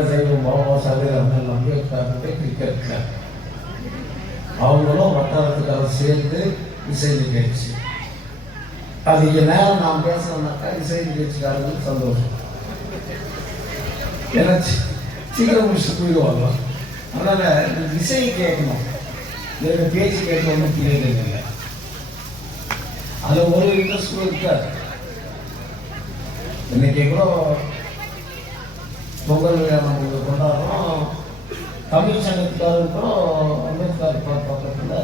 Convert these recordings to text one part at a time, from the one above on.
வீரசைவம் Baba Saheb Ambedkar cricket club அவங்களும் வட்டாரத்துக்காக சேர்ந்து இசை நிகழ்ச்சி. அதிக நேரம் நாம் பேசணும்னாக்கா இசை நிகழ்ச்சிக்காரங்களுக்கு சந்தோஷம். ஏன்னா சீக்கிரம் முடிச்சு போயிடுவாங்க. அதனால் இசை கேட்கணும், எனக்கு பேச்சு கேட்கணும்னு தெரியுதுங்க. அதில் ஒரு இன்ட்ரெஸ்ட் இருக்காது. இன்னைக்கு கூட பொங்கல் விழா நம்ம கொண்டாடுறோம். தமிழ் சங்கத்துக்காரர் கூட அம்பேத்கர் பக்கத்தில்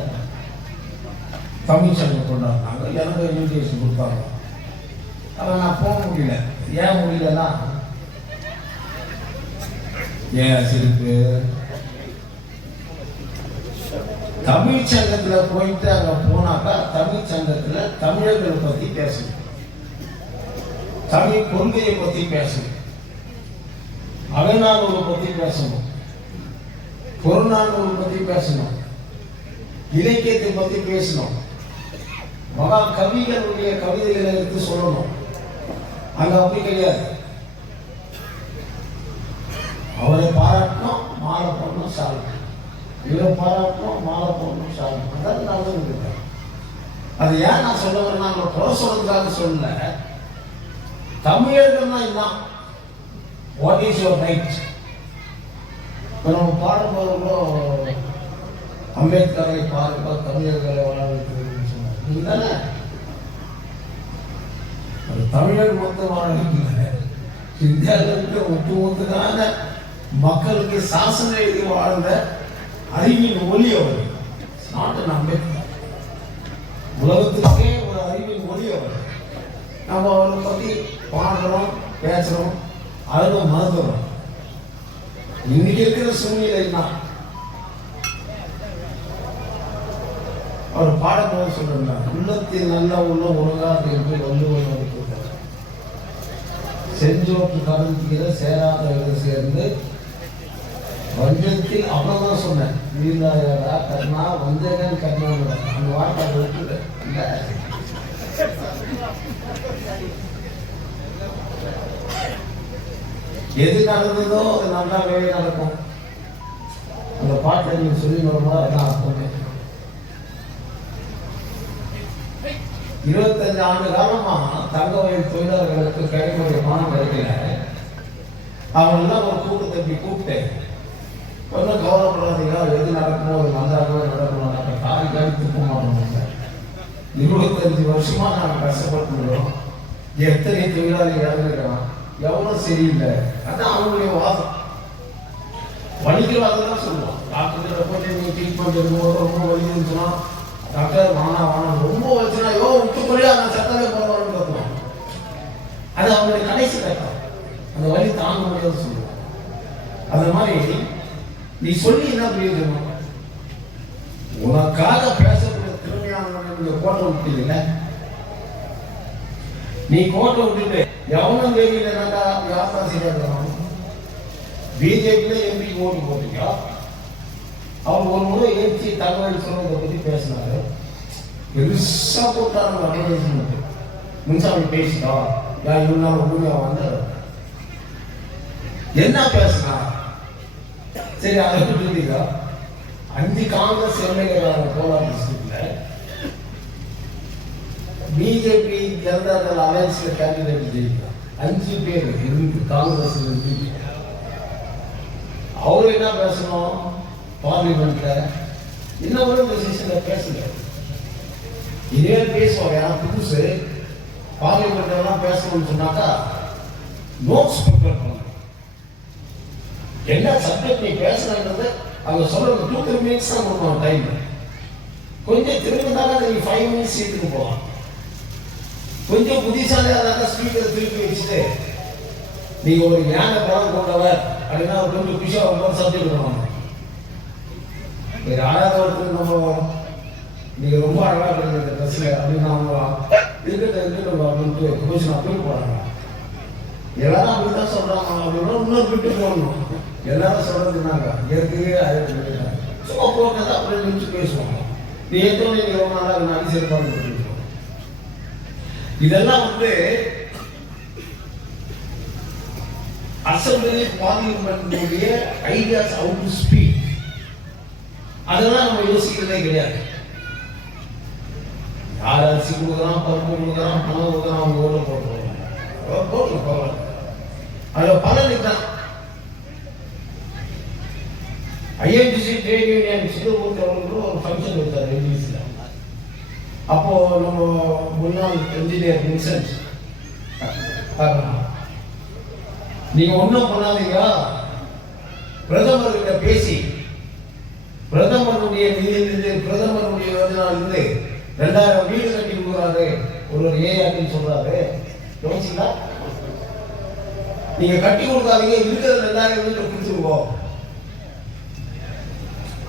தமிழ் சங்கம் கொண்டாடுறாங்க. எனக்கு இன்விடேஷன் கொடுத்தாங்க. ஆனால் நான் போக முடியல. ஏன் முடியலன்னா, ஏன் சிரிப்பு, தமிழ் சங்கத்தில் போயிட்டு அங்கே போனாக்கா தமிழ் சங்கத்தில் தமிழர்களை பற்றி பேசணும், தமிழ் கொள்கையை பற்றி பேசணும், அகநானூரை பற்றி பேசணும், புறநானூரை பற்றி பேசணும், இலக்கியத்தை பற்றி பேசணும், மகா கவிகளுடைய கவிதைகளை எடுத்து சொல்லணும். அங்க அப்படி கிடையாது. அவரை பாராட்டணும், மாலை போடணும், சாப்பிடணும். இவரை பாராட்டணும், மாலை போடணும், சாப்பிடணும். அதாவது நல்லது இருக்கேன். அது ஏன் நான் சொல்ல வரேன்னா, நம்ம குறை சொல்றதுக்காக சொல்லல. தமிழர்கள்னா இதுதான். What is your right? இப்போ நம்ம பாடும்போது கூட அம்பேத்கரை பாருங்கள், தமிழர்களை வளர்த்து சொன்னார். இதுதானே அது தமிழர் மொத்தம் வாழ்க்கை. இந்தியாவிற்கு ஒட்டுமொத்தமான மக்களுக்கு சாசன எழுதி வாழ்ந்த அறிவின் ஒளி அவர். நாட்டு அம்பேத்கர் உலகத்துக்கே ஒரு அறிவின் ஒளி அவர். நம்ம அவரை பற்றி பாடுறோம், பேசுறோம், அதுவும் மறந்துடுறோம். இன்னைக்கு இருக்கிற சூழ்நிலை தான். அவர் பாடும்போது சொல்றார், உள்ளத்தில் நல்ல உள்ளம் ஒழுங்காது என்று வள்ளுவர் செஞ்சோற்று கருந்தில சேராத சேர்ந்து வஞ்சத்தில் அவ்வளவுதான் சொன்னேன். வீராயரா கர்ணா வஞ்சகன் கர்ணா அந்த வார்த்தை இல்லை. எது நடந்ததோ அது நல்லாவே நடக்கும். அந்த பாட்டை நீங்க சொல்லி வரும்போது அதான் அர்த்தமே. 25 ஆண்டு காலமா தங்க வயல் தொழிலாளர்களுக்கு கைமுறை பணம் கிடைக்கல. அவங்க எல்லாம் ஒரு கூட்டத்தை இப்படி கூப்பிட்டு கொஞ்சம் கவலைப்படாதீங்க, எது நடக்குமோ அது நல்லாவே நடக்கணும். காரி காரி போக மாட்டோம். 25 வருஷமா நாங்கள் கஷ்டப்பட்டுக்கிறோம். எத்தனை தொழிலாளி இறந்துக்கிறோம், எவ்வளவு சரியில்லை. அதான் அவங்களுடைய வாதம். வலிக்கிறவாதான் சொல்லுவோம். டாக்டர் போய் நீங்க ட்ரீட்மெண்ட் எடுக்கும்போது ரொம்ப வலி இருந்துச்சுன்னா டாக்டர் வானா ரொம்ப வச்சுன்னா யோ விட்டு போய் அந்த சத்தமே போறவன்னு பார்த்துவோம். அது அவங்களுடைய கடைசி கட்டம். அந்த வலி தாங்க முடியாது சொல்லுவோம். அந்த மாதிரி நீ சொல்லி என்ன பிரயோஜனம்? உனக்காக பேசக்கூடிய திறமையான கோட்டை விட்டு நீ கோட்டை விட்டுட்டு எவனும் தெரியலனாக்கா யாத்ரா செய்யறான். பிஜேபியில எம்பி ஓட்டு போட்டீங்க. அவங்க ஒரு முறை ஏற்றி தகவல் சொல்றதை பத்தி பேசினாரு. பெருசா போட்டாங்க அட்வர்டைஸ்மெண்ட். முன்சாமி பேசிட்டா இருந்தாலும் ஒண்ணுமே வந்து என்ன பேசினா சரி அதை விட்டுட்டீங்க. 5 காங்கிரஸ் எம்எல்ஏ கோலார் டிஸ்ட்ரிக்ட்ல பிஜேபி ஜனதா தள் அலையன்ஸ்ல கேண்டிடேட் ஜெயிக்கிறார். 5 பேர் இருந்து காங்கிரஸ் அவரு என்ன பேசணும்? பார்லிமெண்ட்ல என்ன ஒரு டிசிஷன்ல பேசல. இதே பேசுவாங்க. ஏன்னா புதுசு பார்லிமெண்ட்ல எல்லாம் பேசணும்னு சொன்னாக்கா நோட்ஸ் ப்ரிப்பேர் பண்ணணும். என்ன சப்ஜெக்ட் நீ பேசுறது அவங்க சொல்றது 2-3 மினிட்ஸ் தான் கொடுக்கணும் டைம். கொஞ்சம் திரும்பினாலும் நீ 5 மினிட்ஸ் எடுத்துட்டு போகலாம். கொஞ்சம் புத்திசாலியாக ஸ்பீக்கரை திருப்பி வச்சுட்டு நீங்க ஒரு ஞான பலம் கொண்டவர் அப்படின்னா கொஞ்சம் குஷா ஒரு சப்ஜெக்ட் பண்ணுவாங்க. யாராவது ஒருத்தர் நம்ம நீங்க ரொம்ப அழகா பண்ணுங்க ட்ரெஸ்ல அப்படின்னு அவங்க இருக்கட்டும் அப்படின்ட்டு கொஸ்டின் அப்பீல் போறாங்க. எல்லாரும் அப்படிதான் சொல்றாங்க. அப்படின்னா இன்னொரு விட்டு போடணும். எல்லாரும் சொல்றதுனாங்க ஏற்கனவே ஆயிரம் சும்மா போட்டதா அப்படி நினைச்சு பேசுவாங்க. நீ எத்தனை நீங்க ரொம்ப நாளாக அடிச்சிருப்பாங்க. இதெல்லாம் அசம்பிளி பார்லிமெண்ட்டுடைய ஐடியாஸ் ஹவ் டு ஸ்பீக், அதெல்லாம் நம்ம யோசிக்கிறதே கிடையாது. யார் அரிசி கொடுக்குறான், பருப்பு கொடுக்குறான், பணம் கொடுக்குறான், அவங்க ஓட போட்டுருவாங்க. அதில் பலன் தான். ஐஎன்டிசி ட்ரேட் யூனியன் சிறுபூர் அவர்களும் ஒரு ஃபங்க்ஷன் வைத்தார் இங்கிலீஷில். அப்போ நம்ம முன்னாள் என்ஜினியர் வின்சென்ட், நீங்க ஒன்றும் பண்ணாதீங்க, பிரதமர்கிட்ட பேசி பிரதமருடைய நிதியிலிருந்து பிரதமருடைய யோஜனாவிலிருந்து 2000 வீடு கட்டி கொடுக்குறாரு ஒரு ஏஆர்னு சொல்றாரு. யோசிச்சீங்களா? நீங்க கட்டி கொடுக்காதீங்க, இருக்கிற 2000 வீட்டை கொடுத்துருவோம்.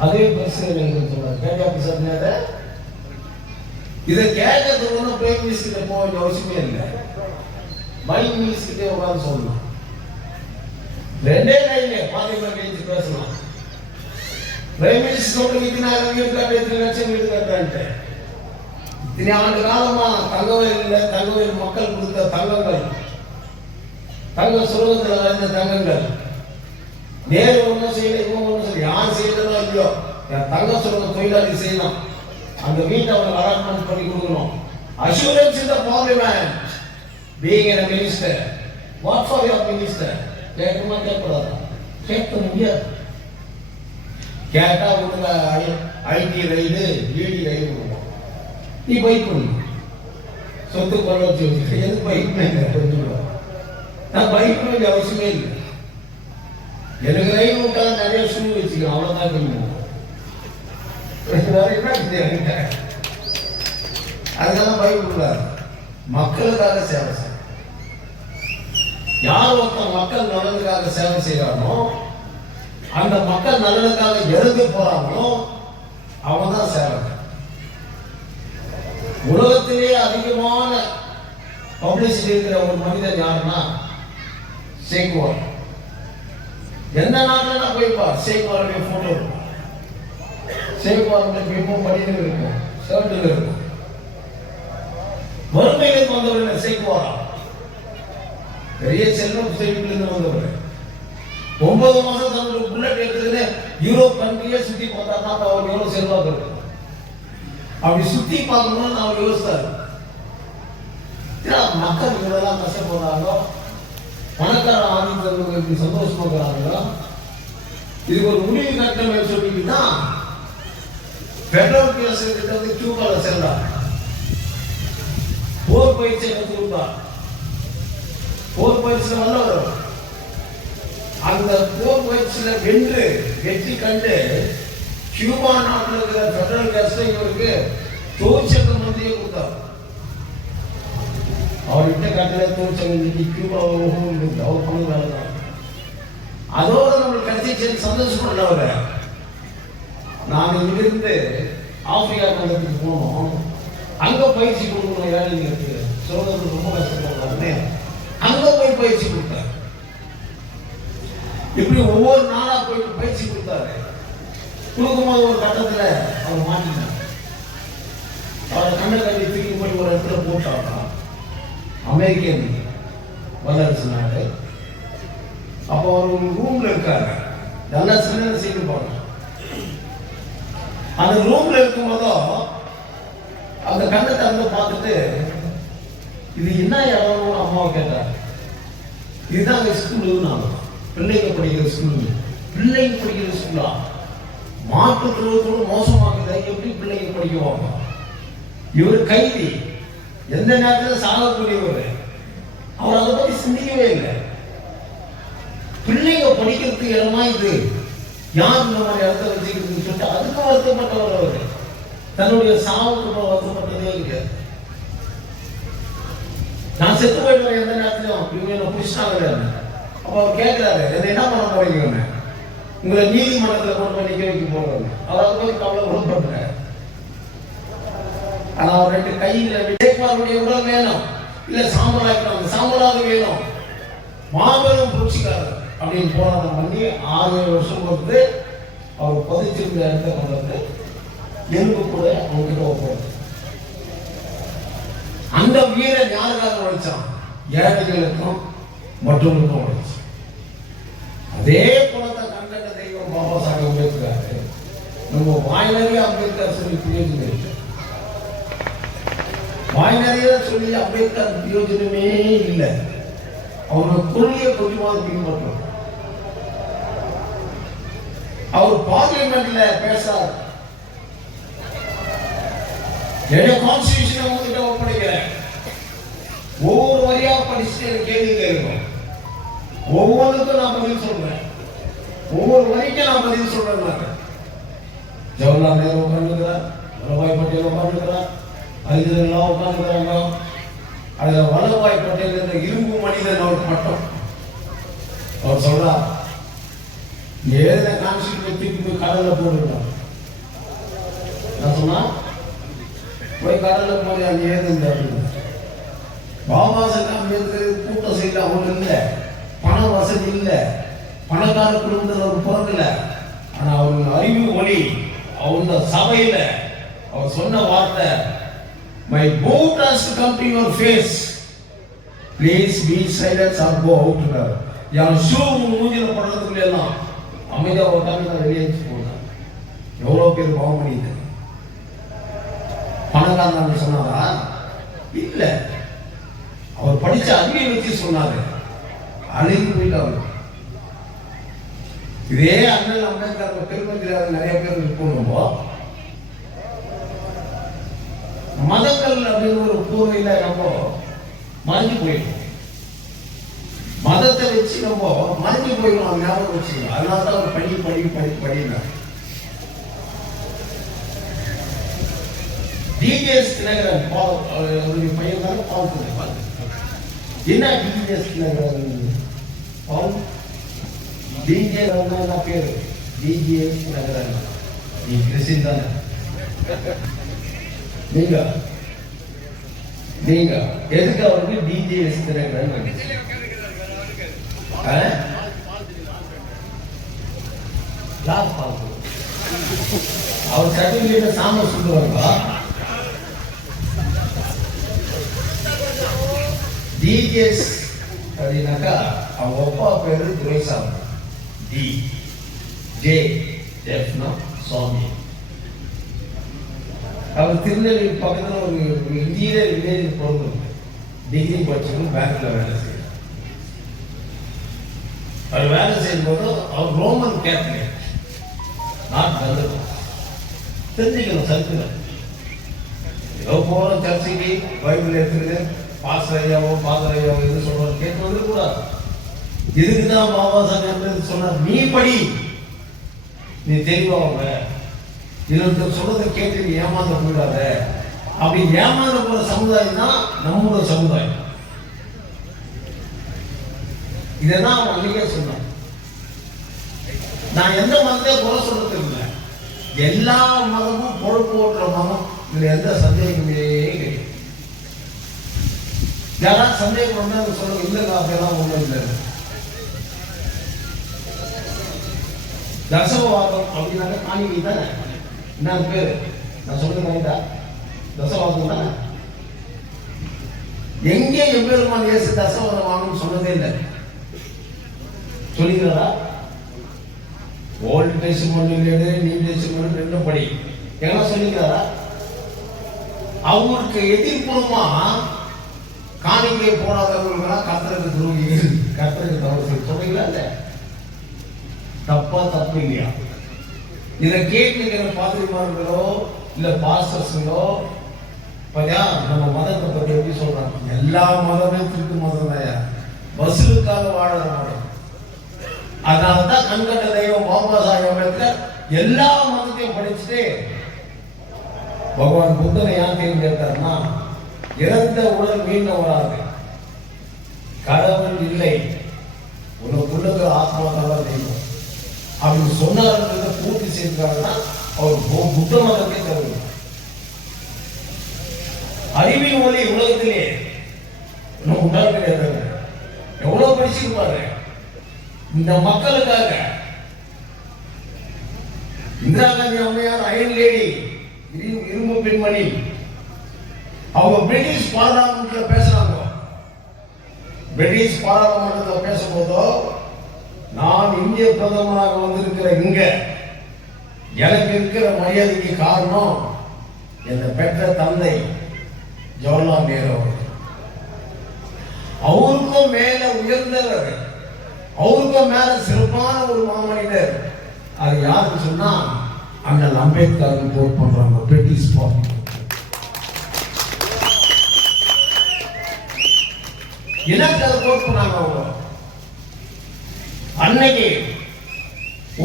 அதே பிரசிடென்ட் சொல்றாரு. கேட்டா பிரசிடென்ட் இதை கேட்கறதுக்கு ஒன்றும் பிரைம் மினிஸ்டர்கிட்ட போக வேண்டிய அவசியமே இல்லை. மைண்ட் மினிஸ்டர்கிட்டே உட்காந்து சொல்லலாம். 2 லைன்ல பார்லிமெண்ட் எழுதி பேசலாம். பிரைம் மினிஸ்டர் சொல்றது 20,000 வீடு கட்ட 3 லட்சம் வீடு கட்டுறான்ட்டு. இத்தனை ஆண்டு காலமா தங்கவேல் மக்கள் கொடுத்த தங்கங்கள், தங்க சுரங்கத்தில் வளர்ந்த தங்கங்கள், நேரு ஒன்றும் செய்யல, இவங்க ஒன்றும் செய்யல, யார் செய்யறதோ இல்லையோ என் தங்க சுரங்க தொழிலாளி செய்யலாம். அந்த வீட்டை அவங்களுக்கு அலாட்மெண்ட் பண்ணி கொடுக்கணும். Assurance in the parliament being a minister. What for your minister? கேட்கணுமா கேட்கக்கூடாது? கேட்க முடியாது. கேட்டா உங்க ஐடி ரைடு, இடி ரைடு கொடுக்கும். நீ பைக் பண்ணு, சொத்து கொள்ள வச்சு எது பைக் நான் பைக் பண்ண வேண்டிய அவசியமே இல்லை. எனக்கு ரைடு விட்டா நிறைய ஷூ வச்சுக்கணும், அவ்வளவுதான் பண்ணுவோம். அதெல்லாம் பயப்படாது. மக்களுக்காக சேவை செய்ய, யார் ஒருத்தன் மக்கள் நலனுக்காக சேவை செய்யறானோ, அந்த மக்கள் நலனுக்காக எழுந்து போறாங்களோ அவன் தான் சேவை. உலகத்திலே அதிகமான பப்ளிசிட்டி இருக்கிற ஒரு மனிதன் யாருன்னா சேக்வார். எந்த நாட்டில் போய்ப்பார், சேக்வாருடைய போட்டோ இருக்கும். சேக்வாருடைய பிம்பம் படியில் இருக்கும், ஷர்ட்டில் இருக்கும். வறுமையிலிருந்து வந்தவர்கள் சேக்வாரா, பெரிய செல்வம் வீட்டிலிருந்து வந்தவர். 9 மாசம் தன்னுடைய புல்லட் எடுத்துன்னு யூரோப் கண்ட்ரியே சுத்தி பார்த்தாருன்னா அவர் எவ்வளவு செல்வாக்கு இருக்கும். அப்படி சுத்தி பார்க்கணும்னு அவர் யோசித்தார். மக்கள் இவ்வளவுதான் கஷ்டப்படுறாங்களோ, பணக்கார ஆதித்தவர்கள் இப்படி சந்தோஷமா இருக்கிறாங்களோ, இதுக்கு ஒரு முடிவு கட்டணம் சொல்லிட்டுன்னா பெட்ரோல் கேஸ் கிட்ட வந்து கியூபால சென்றார். போர் பயிற்சி எடுத்து கொடுத்தார். போர் பயிற்சியில வந்தவர். அந்த போர் பயிற்சியில வெற்றி கண்டு கியூபா நாட்டில் இருக்கிற பெட்ரோல் கேஸ் இவருக்கு தொழிற்சங்க மந்திரியை கொடுத்தார். அவர்கிட்ட கட்டளை தொழிற்சங்க கியூபா அவர் பண்ணுவாங்க. அதோட நம்மளுக்கு கட்சி சந்தோஷப்படல. நாங்கள் இங்கிருந்து ஆப்பிரிக்கா கண்டத்துக்கு போனோம். அங்க பயிற்சி கொடுக்கணும், ஏழைங்களுக்கு சொல்றது ரொம்ப கஷ்டப்படுறாங்க. அங்க போய் பயிற்சி கொடுத்தாரு. இப்படி ஒவ்வொரு நாளா போயிட்டு பயிற்சி கொடுத்தாரு. கொடுக்கும்போது ஒரு கட்டத்துல அவர் மாட்டினார். அவர் கண்ணை கட்டி தூக்கி போய் ஒரு இடத்துல போட்டாங்க. அமெரிக்கன் வல்லரசு நாடு. அப்போ அவர் ஒரு ரூம்ல இருக்காரு. நல்லா சின்ன செய்து போனார். அந்த ரூம்ல இருக்கும்போதோ அந்த கண்ணை திறந்து பார்த்துட்டு இது என்ன இடம்னு அம்மாவை கேட்டார். இதுதான் ஸ்கூலு, நான் பிள்ளைங்க படிக்கிற ஸ்கூல். பிள்ளைங்க படிக்கிற ஸ்கூலா? மாற்றுத்திறனோடு மோசமாக்குது, எப்படி பிள்ளைங்க படிக்குவாங்க? இவர் கைதி, எந்த நேரத்தில் சாகக்கூடியவர். அவர் அதை பத்தி சிந்திக்கவே இல்லை. பிள்ளைங்க படிக்கிறதுக்கு இடமா இது, யார் இந்த மாதிரி இடத்த வச்சுக்கிறதுன்னு சொல்லிட்டு அதுக்கு வருத்தப்பட்டவர். அவர் தன்னுடைய சாவுக்கு வருத்தப்பட்டதே கிடையாது. நான் செத்து போயிட்டு எந்த நேரத்திலும் இவங்க என்ன புடிச்சிட்டாங்க. அப்ப அவர் கேட்கிறாரு, என்ன பண்ண போறீங்க? உங்களை நீதிமன்றத்தில் கொண்டு போய் நிக்க வைக்க போறாங்க. அவர் போய் கவலைப்பட்டார். ஆனா அவர் 2 கையில சேக்வாருடைய உடல் வேணும், இல்ல சாம்பலாக்கணும், சாம்பலாக வேணும். மாபெரும் புரட்சிக்காரர் அப்படின்னு போராட்டம் பண்ணி 6-7 வருஷம் பொறுத்து அவர் பதிச்சிருந்த இடத்த கொண்டு எலும்பு கூட அவங்ககிட்ட ஒப்பது. அந்த வீரன் யாருக்காக உழைச்சான்? ஏழைகளுக்கும் மற்றவர்களுக்கும் உழைச்சான். அதே போலதான் கண்கண்ட தெய்வம் பாபா சாஹேப் அம்பேத்கர். நம்ம வாய் நிறைய அம்பேத்கர் சொல்லி பிரயோஜனம் இல்லை. வாய் நிறைய சொல்லி அம்பேத்கர் பிரயோஜனமே இல்லை. அவரோட கொள்கையை கொஞ்சமாவது பின்பற்றணும். அவர் பார்லிமெண்ட்ல பேசார், கான்ஸ்டிடியூஷன் உங்ககிட்ட ஒப்படைக்கிறேன், ஒவ்வொரு வரியா படிச்சுட்டு கேள்வி கேட்கணும், ஒவ்வொன்றுக்கும் நான் பதில் சொல்றேன், ஒவ்வொரு வரிக்கும் நான் பதில் சொல்றேன். ஜவஹர்லால் நேரு உட்கார்ந்துக்கிறார், வல்லபாய் பட்டேல் உட்கார்ந்துக்கிறார், அலிதெல்லாம் உட்கார்ந்துக்கிறாங்க. அதுல வல்லபாய் பட்டேல் என்ற இரும்பு மனிதன் அவர் பட்டம். அவர் சொல்றார், ஏழை கான்ஸ்டிடியூஷன் போய் கடல்ல போடுறார். நான் சொன்னா போய் கடல்ல போய் அங்கே ஏது பாபா சாஹேப் அம்பேத்கர் கூட்ட செய்யல, அவங்க இல்லை, பண வசதி இல்லை, பணக்கார குடும்பத்தில் அவர் பிறக்கல. ஆனா அவருடைய அறிவு ஒளி, அவருடைய சபையில அவர் சொன்ன வார்த்தை, my boot has to come to your face, please be silent or go out. யார் ஷூ மூஞ்சில படுறதுக்குள்ள எல்லாம் அமைதியா உட்காந்து வெளியே போனார். எவ்வளவு பேர் பாவம் பண்ணிது. பணக்காரன் சொன்னாரா? இல்ல, அவர் படிச்ச அறிவை வச்சு சொன்னாரு. அழிந்து போயிட்டாரு. இதே அண்ணல் அம்பேத்கர் பெருமதியாக நிறைய பேர் போனோமோ, மதங்கள் அப்படின்னு ஒரு கூர்மையில நம்ம மறைஞ்சு போயிடும். மதத்தை வச்சு நம்ம மறைஞ்சு போயிடும், ஞாபகம் வச்சுக்கணும். அதனாலதான் அவர் படி படி படி படினார். டிஜிஎஸ் தினகரன் அவருடைய பையன் தானே பால் தினகரன். என்ன டிஜிஎஸ் தினகரன்? பால் டிஜே என்ன பேரு? டிஜிஎஸ் தினகரன். நீ கிறிஸ்டின் தானே? நீங்க நீங்க எதுக்கு அவருக்கு டிஜிஎஸ் தினகரன்? அவர் சர்டிபிகேட் சாம சொல்லுவாங்க. டிஜிஎஸ் அப்படின்னாக்கா அவங்க அப்பா பேரு துரைசாமி. டி ஜே ஜெஃப்னா சுவாமி. அவர் திருநெல்வேலி பக்கத்தில் ஒரு இன்ஜினியர் வில்லேஜ் பிறந்தவர். டிகிரி படிச்சவங்க பேங்க்ல வேலை செய்யறார். அவர் வேலை செய்யும்போது அவர் ரோமன் கேத்தலிக். நான் தெரிஞ்சுக்கணும் சரித்திரம். ஏதோ போற சர்ச்சைக்கு பைபிள் எடுத்துக்கிட்டு பாஸ்டர் ஐயாவோ ஃபாதர் ஐயாவோ எது சொல்றாரு கேட்கறது கூடாது. இதுக்குதான் பாபா சாஹேப் சொன்னார், நீ படி, நீ தெளிவாக இவங்க சொல்றதை கேட்டு நீ ஏமாந்த போயிடாத. அப்படி ஏமாந்த போற சமுதாயம் தான் நம்மளோட சமுதாயம். இதான் அவன் அன்னைக்கே சொன்னான். நான் எந்த மதத்தை குறை சொல்றது இல்லை, எல்லா மதமும் பொறுப்பு ஓட்டுற மதம். இதுல எந்த சந்தேகமே கிடையாது. யாராவது சந்தேகம் வந்து அதை சொல்ல இல்லைங்க, அப்படியெல்லாம் ஒன்றும் இல்லை. தசவாதம் அப்படின்னாக்க காணிக்கை தானே. என்ன பேரு நான் சொல்லுங்க, தசவாதம் தானே. எங்கே எம்பெருமான் இயேசு தசவாதம் வாங்கணும்னு சொன்னதே இல்லை. சொல்லிக்கிறதா? ஓல்டு டெஸ்டிமென்ட் நியூ டெஸ்டிமென்ட் ரெண்டும் படி. என்ன சொல்லிக்கிறாரா? அவங்களுக்கு எதிர்ப்புறமா காணிக்கை போடாதவர்களா கர்த்தருக்கு துரோகிகள், கர்த்தருக்கு தவறு சொல்றீங்களா? இல்ல தப்பா? தப்பு இல்லையா? இதை கேட்கிற பாதிரிமார்களோ இல்ல பாஸ்டர்ஸோ நம்ம மதத்தை பத்தி எப்படி சொல்றாங்க? எல்லா மதமே திருட்டு மதம் தான், வசூலுக்காக வாழற மதம். அதனாலதான் கண்கண்ட தெய்வம் பாபா சாஹேப் அம்பேத்கர் எல்லா மதத்தையும் படிச்சுட்டு பகவான் புத்தனை ஏன் தேர்ந்தெடுத்தார்னா, இறந்த உடல் மீண்டும் வராது, கடவுள் இல்லை, உனக்குள்ளது ஆத்மா தான் தெய்வம் அப்படின்னு சொன்னார்ன்றதை பூர்த்தி செய்தாங்கன்னா அவர் புத்த மதத்தை தருவார். அறிவின் ஒளி உலகத்திலே இன்னும் உண்டாக கிடையாது. எவ்வளவு படிச்சிருப்பாரு இந்த மக்களுக்காக. இந்திரா காந்தி அம்மையார் அயன் லேடி, இரும்பு பெண்மணி, அவங்க பிரிட்டிஷ் பாராளுமன்றத்தில் பேசுறாங்க. பிரிட்டிஷ் பாராளுமன்றத்தில் பேசும்போதோ நான் இந்திய பிரதமராக வந்திருக்கிற இங்க எனக்கு இருக்கிற மரியாதைக்கு காரணம் என்னை பெற்ற தந்தை ஜவஹர்லால் நேரு அவர்கள். அவருக்கும் மேல உயர்ந்தவர், அவருக்கும் மேல சிறப்பான ஒரு மாமனிதர். அது யாருன்னு சொன்னா அண்ணல் அம்பேத்கர் போட் பண்றாங்க. பிரிட்டிஷ் பார்ட்டி எனக்கு அதை போட் பண்ணாங்க. அவங்க அன்னைக்கு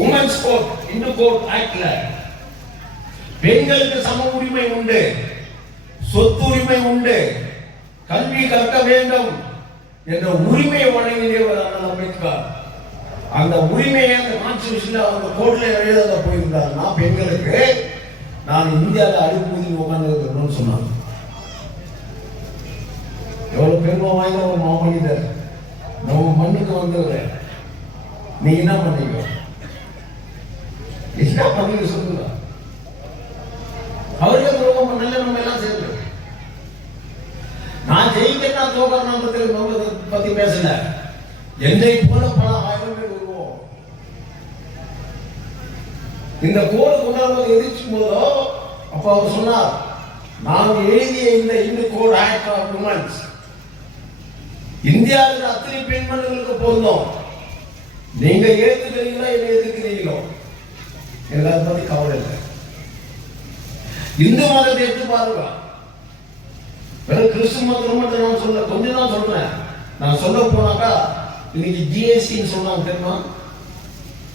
உமன்ஸ் கோட் இந்து கோட் ஆக்ட்ல பெண்களுக்கு சம உரிமை உண்டு, சொத்து உரிமை உண்டு, கல்வி கற்க வேண்டும் என்ற உரிமையை வழங்கியவர் அண்ணல் அம்பேத்கர். அந்த உரிமையை அந்த கான்ஸ்டிடியூஷன்ல அந்த கோர்ட்ல எழுத போயிருந்தாருன்னா பெண்களுக்கு நான் இந்தியாவில் அடிப்பூதி உட்கார்ந்து இருக்கணும்னு சொன்னாங்க. எவ்வளவு பெருமை வாய்ந்த ஒரு மாமனிதர். நம்ம மண்ணுக்கு வந்தவர். நீ என்ன பண்ணீங்க? என்ன பண்ணீங்க சொல்லுங்க. அவருக்கு துரோகம் பண்ணல, நம்ம எல்லாம் சேர்ந்து. நான் ஜெயிக்கிறா தோக்கணும் பத்தி பேசல. என்னை போல பல ஆயிரம் பேர் வருவோம். இந்த கோடு கொண்டாடுவது எதிர்க்கும் போதோ அப்ப அவர் சொன்னார், நான் எழுதிய இந்த Hindu code act of women's இந்தியாவில் அத்தனை பெண்மணிகளுக்கு பொருந்தும். நீங்க ஏத்துக்கிறீங்களோ இல்லை எதிர்க்கிறீங்களோ எனக்கு அதை பத்தி கவலை இல்லை. இந்து மதத்தை எடுத்து பாருங்க. வெறும் கிறிஸ்துவ மதத்தை மட்டும் நான் சொல்ல கொஞ்சம் தான் சொல்றேன். நான் சொல்ல போனாக்கா இன்னைக்கு ஜிஎஸ்டி சொன்னாங்க தெரியுமா?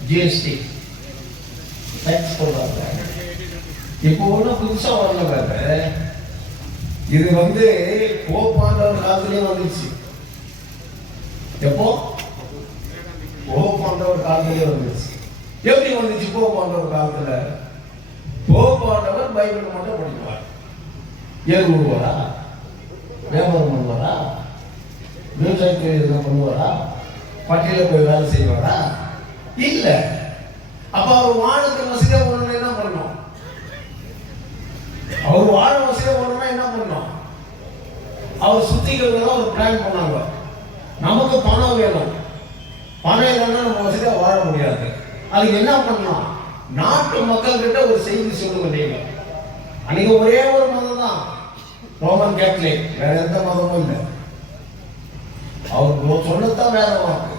ஜிஎஸ்டி டேக்ஸ் போடுறாங்க. இப்போ ஒன்றும் புதுசா வரல வேற. இது போப்பாண்டவர் காலத்திலேயே வந்துச்சு. எப்போ போப்பாண்டவர் காலத்திலேயே வந்துச்சு. எப்படி வந்துச்சு? போப்பாண்டவர் காலத்துல போப்பாண்டவர் பைபிள் மட்டும் படிப்பார். ஏழு விடுவாரா? வியாபாரம் பண்ணுவாரா? விவசாயத்தை எதுனா பண்ணுவாரா? பட்டியல போய் வேலை செய்வாரா? இல்ல. அப்ப அவர் வாழத்துக்கு வசதியா போகணும்னா என்ன பண்ணணும்? அவர் வாழ வசதியா போகணும்னா என்ன பண்ணணும்? அவர் சுத்திகள் ஒரு பிளான் பண்ணாங்க. நமக்கு பணம் வேணும், பணம் இல்லைன்னா நம்ம வசதியா வாழ முடியாது. அதுக்கு என்ன பண்ணலாம்? நாட்டு மக்கள் கிட்ட ஒரு செய்தி சொல்லுங்க. நீங்க அன்னைக்கு ஒரே ஒரு மதம் தான், ரோமன் கேத்தலிக். வேற எந்த மதமும் இல்லை. அவர் சொன்னதான் வேற வாக்கு.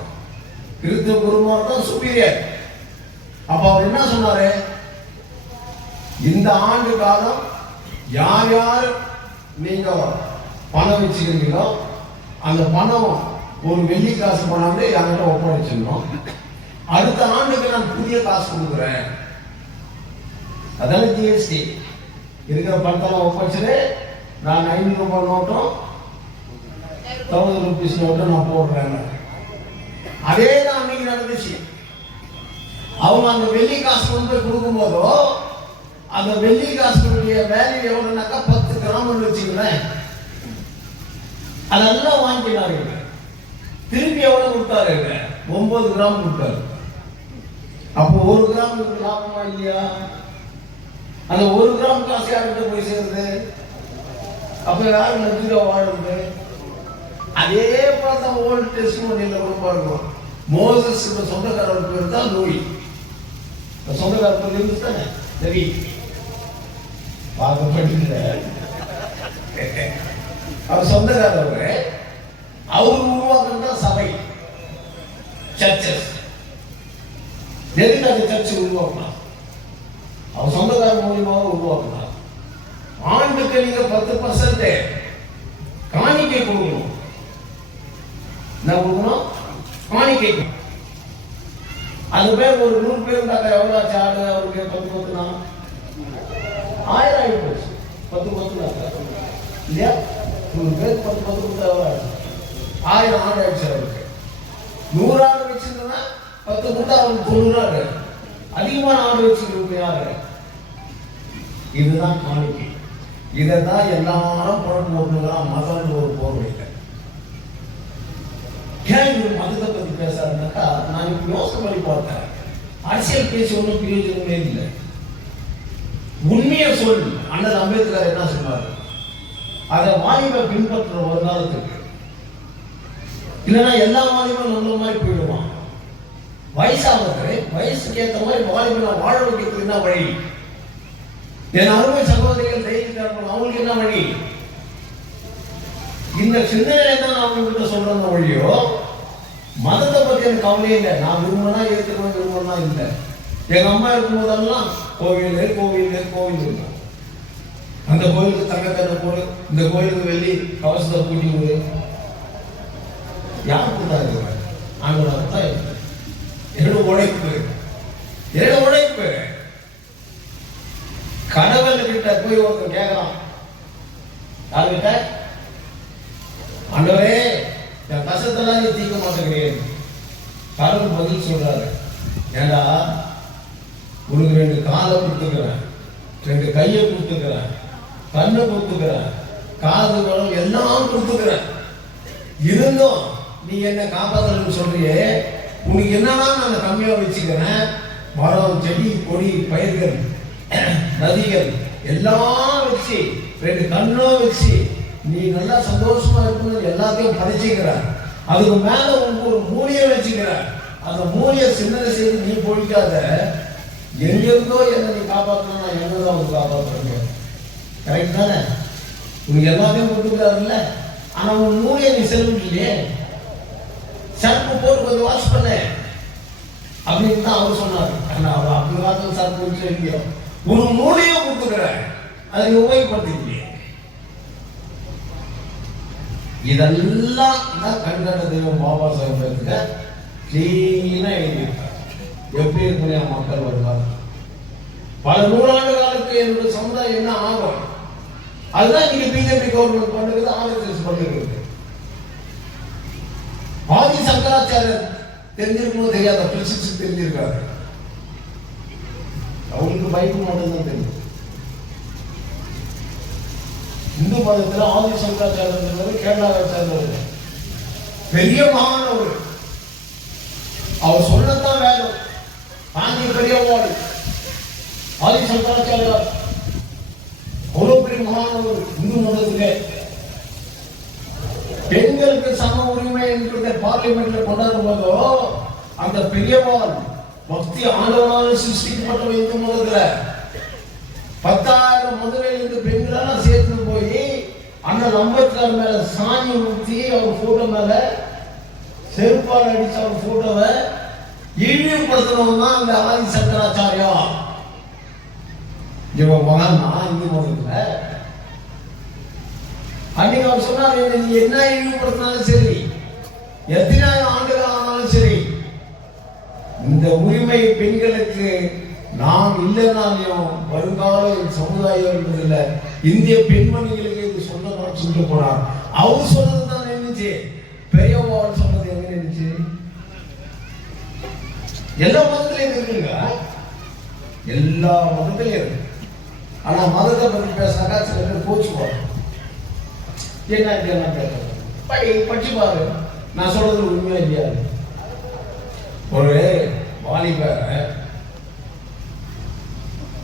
கிறிஸ்துவ குருமார் தான் சுப்பீரியர். அப்ப அவர் என்ன சொன்னாரு? இந்த ஆண்டு காலம் யார் யார் நீங்க பணம் வச்சுக்கிறீங்களோ அந்த பணம் ஒரு வெள்ளி காசு கொண்டாந்து என்கிட்ட ஒப்படைச்சிடணும். அடுத்த ஆண்டுக்கு நான் புதிய காசு கொடுக்குறேன். அதான ஜிஎஸ்டி. இருக்கிற பணத்தெல்லாம் ஒப்படைச்சிட்டு நான் 500 ரூபாய் நோட்டும் 1000 ரூபீஸ் நோட்டும் நான் போடுறேன். அதே தான் அன்னைக்கு நடந்துச்சு. அவங்க அந்த வெள்ளி காசு கொண்டு போய் கொடுக்கும் போதோ அந்த வெள்ளி காசுடைய வேல்யூ எவ்வளவுனாக்கா 10 கிராம் வச்சுக்கிறேன். அதெல்லாம் வாங்கினாரு. திருப்பி எவ்வளவு கொடுத்தாரு? 9 கிராம் கொடுத்தாரு. அப்போ 1 கிராம் லாபமா இல்லையா? அந்த 1 கிராம் காசு யார்கிட்ட போய் சேருது? அப்ப யாரு நச்சுக்கா வாழுது? அதே போல ஓல்டு டெஸ்டிமோனியில கூட பாருங்க. மோசஸ் சொந்தக்காரர் பேர் தான் லூயி. சொந்தக்காரர் பேர் இருந்து தானே சரி பார்க்கப்பட்டு அவர் சொந்தக்காரர். அவர் உருவாக்குறது சபை, சர்ச்சஸ். எதுக்கு அந்த சர்ச்சை உருவாக்குனார்? அவர் சொந்தக்காரர் மூலியமாக உருவாக்குனார். ஆண்டுக்கு நீங்க 10% காணிக்கை கொடுக்கணும். என்ன கொடுக்கணும்? காணிக்கை. அது பேர் ஒரு 100 பேர் இருந்தாக்க எவ்வளவு ஆச்சு? ஆடு அவருக்கு 10 1000 ஆயிட்டு போச்சு. 10 இல்லையா? 100 பேர் 10 கொடுத்தா எவ்வளவு ஆச்சு? 1000 ஆடு ஆயிடுச்சு அவருக்கு. 100 ஆடு வச்சிருந்தா 10 கொடுத்தா அவருக்கு 90 ஆடு. அதிகமான ஆடு வச்சுக்கிறது யாரு? இதுதான் காணிக்கை. இதைதான் எல்லாரும் புறத்து போட்டுக்கிறான். மதம் ஒரு போர்வை இல்லை. ஏன் இவர் மதத்தை பத்தி பேசுறாருனாக்கா, நான் இப்ப யோசனை பண்ணி பார்த்தேன். அரசியல் பேசி ஒன்றும் பிரயோஜனமே இல்லை. உண்மையை சொல். அண்ணல் அம்பேத்கர் என்ன சொன்னாரு? அதை வாலிப பின்பற்ற ஒரு காலத்துக்கு இல்லைன்னா எல்லா வாலிபம் நல்ல மாதிரி போயிடுவான். வயசாகுது, வயசுக்கு ஏற்ற மாதிரி வாலிபனை வாழ வைக்கிறதுக்கு என்ன வழி? என் அருமை சகோதரிகள் தைரியக்காரர்கள், அவங்களுக்கு என்ன வழி? இந்த சிந்தனை தான் அவங்க சொல்ற வழியோ. மதத்தை பத்தி எனக்கு கவலையே இல்லை. நான் விரும்பினா ஏற்றுக்கணும், விரும்பினா இல்லை. எங்க அம்மா இருக்கும் போதெல்லாம் கோவில் கோவில் கோவில் இருக்கும். அந்த கோயிலுக்கு தங்கக்கரை போடு, இந்த கோயிலுக்கு வெள்ளி கவசத்தை கூட்டி விடு. யாருக்கு தான் இருக்கு? ஆண்டவனுக்கு தான் இருக்கு. என்னோட உழைப்பு, என்னோட உழைப்பு. கடவுள் கிட்ட போய் ஒருத்தர் கேட்கலாம், யாருக்கிட்ட? ஆண்டவரே, என் கஷ்டத்தெல்லாம் நீ தீர்க்க மாட்டேங்கிறேன். கடவுள் பதில் சொல்றாரு, ஏண்டா உனக்கு 2 காலை கொடுத்துக்கிறேன், 2 கையை கொடுத்துக்கிறேன், கண்ணை கொடுத்துக்கிறேன், காதுகளும் எல்லாம் கொடுத்துக்கிறேன். இருந்தும் நீ என்ன காப்பாற்றணும்னு சொல்றியே, உனக்கு என்னன்னா நான் கம்மியா வச்சுக்கிறேன். மரம், செடி, கொடி, பயிர்கள், நதிகள் எல்லாம் வச்சு 2 கண்ணும் வச்சு நீ நல்லா சந்தோஷமா இருக்கணும் எல்லாத்தையும் படைச்சுக்கிற. அதுக்கு மேல ஒரு மூலியை வச்சுக்கிற. அந்த மூலியை சின்னதை செய்து நீ பொழிக்காத. எங்கிருந்தோ என்ன நீ காப்பாற்றணும், நான் என்னதான் உனக்கு காப்பாற்றுறேன். கரெக்ட் தானே? உனக்கு எல்லாத்தையும் கொடுத்துக்கிறாருல்ல. ஆனா உன் மூலியை நீ செல்வில்லையே, சர்ப்பு போட்டு கொஞ்சம் வாஷ் பண்ண அப்படின்னு தான் அவர் சொன்னார். ஆனா அவர் அப்படி வார்த்தை சர்ப்பு இல்லையோ, ஒரு மூலியை கொடுத்துக்கிற, அதை உபயோகப்படுத்திக்கலையே. இதெல்லாம் தான் கண்கண்ட தெய்வம் பாபா சாஹேப் கிளீனா எழுதியிருக்கார். எப்படி இருக்கிற மக்கள் வருவார், பல 100 ஆண்டு காலத்துக்கு என்னுடைய சமுதாயம் என்ன ஆகும், அதுதான் நீங்க பிஜேபி கவர்மெண்ட் பண்ணுறது, RSS பண்ணுகிறது. ஆதி சங்கராச்சாரியர் தெரிஞ்சிருக்கணும் தெரியாத, பிரிசிச்சு தெரிஞ்சிருக்காரு. அவங்களுக்கு பைபிள் மட்டும்தான் தெரியும். இந்து மதத்தில் ஆதி சங்கராச்சாரியர் கேரளாவை சேர்ந்தவர், பெரிய மகானவர். அவர் சொல்லத்தான் வேணும். காந்தி பெரியவாள், ஆதி சங்கராச்சாரியார் அவ்வளவு பெரிய மகானவர். இந்து மதத்திலே பெண்களுக்கு சம உரிமை என்கிற பார்லிமெண்ட்ல கொண்டாடும் போதோ அந்த பெரியவாள் பக்தி ஆண்டவனால் சிருஷ்டிக்கப்பட்ட இந்து மதத்துல 10,000 மதுரையிலிருந்து பெண்களெல்லாம் சேர்த்து போய் அண்ணன் அம்பேத்கர் மேல சாணி ஊற்றி அவர் போட்டோ மேல செருப்பால் அடிச்ச அவர் போட்டோவை இழிவுபடுத்தணும் தான் அந்த ஆதி சங்கராச்சாரியா. இவன் மகன்னா இந்து மதத்துல. அன்னைக்கு அவர் சொன்னார், நீ என்ன இழிவுபடுத்தினாலும் சரி, எத்தனை ஆண்டுகள் ஆனாலும் சரி, இந்த உரிமை பெண்களுக்கு நாம் இல்லைனாலையும் வருங்கால சமுதாயம் என்பதில்ல, இந்திய பெண்மணிகளுக்கு இது சொல்லணும்னு சொல்லிட்டு போனார். அவர் சொன்னதுதான் நினைச்சு, பெரியவாள் சொன்னது எங்க நினைச்சு? எல்லா மதத்திலையும் இருக்குங்க, எல்லா மதத்திலையும் இருக்கு. ஆனா மதத்தை பத்தி பேசினாக்கா சில பேர் போச்சுப்பாரு. என்ன படிச்சு பாரு, நான் சொல்றது உண்மையா இல்லையா? ஒரு வாலிப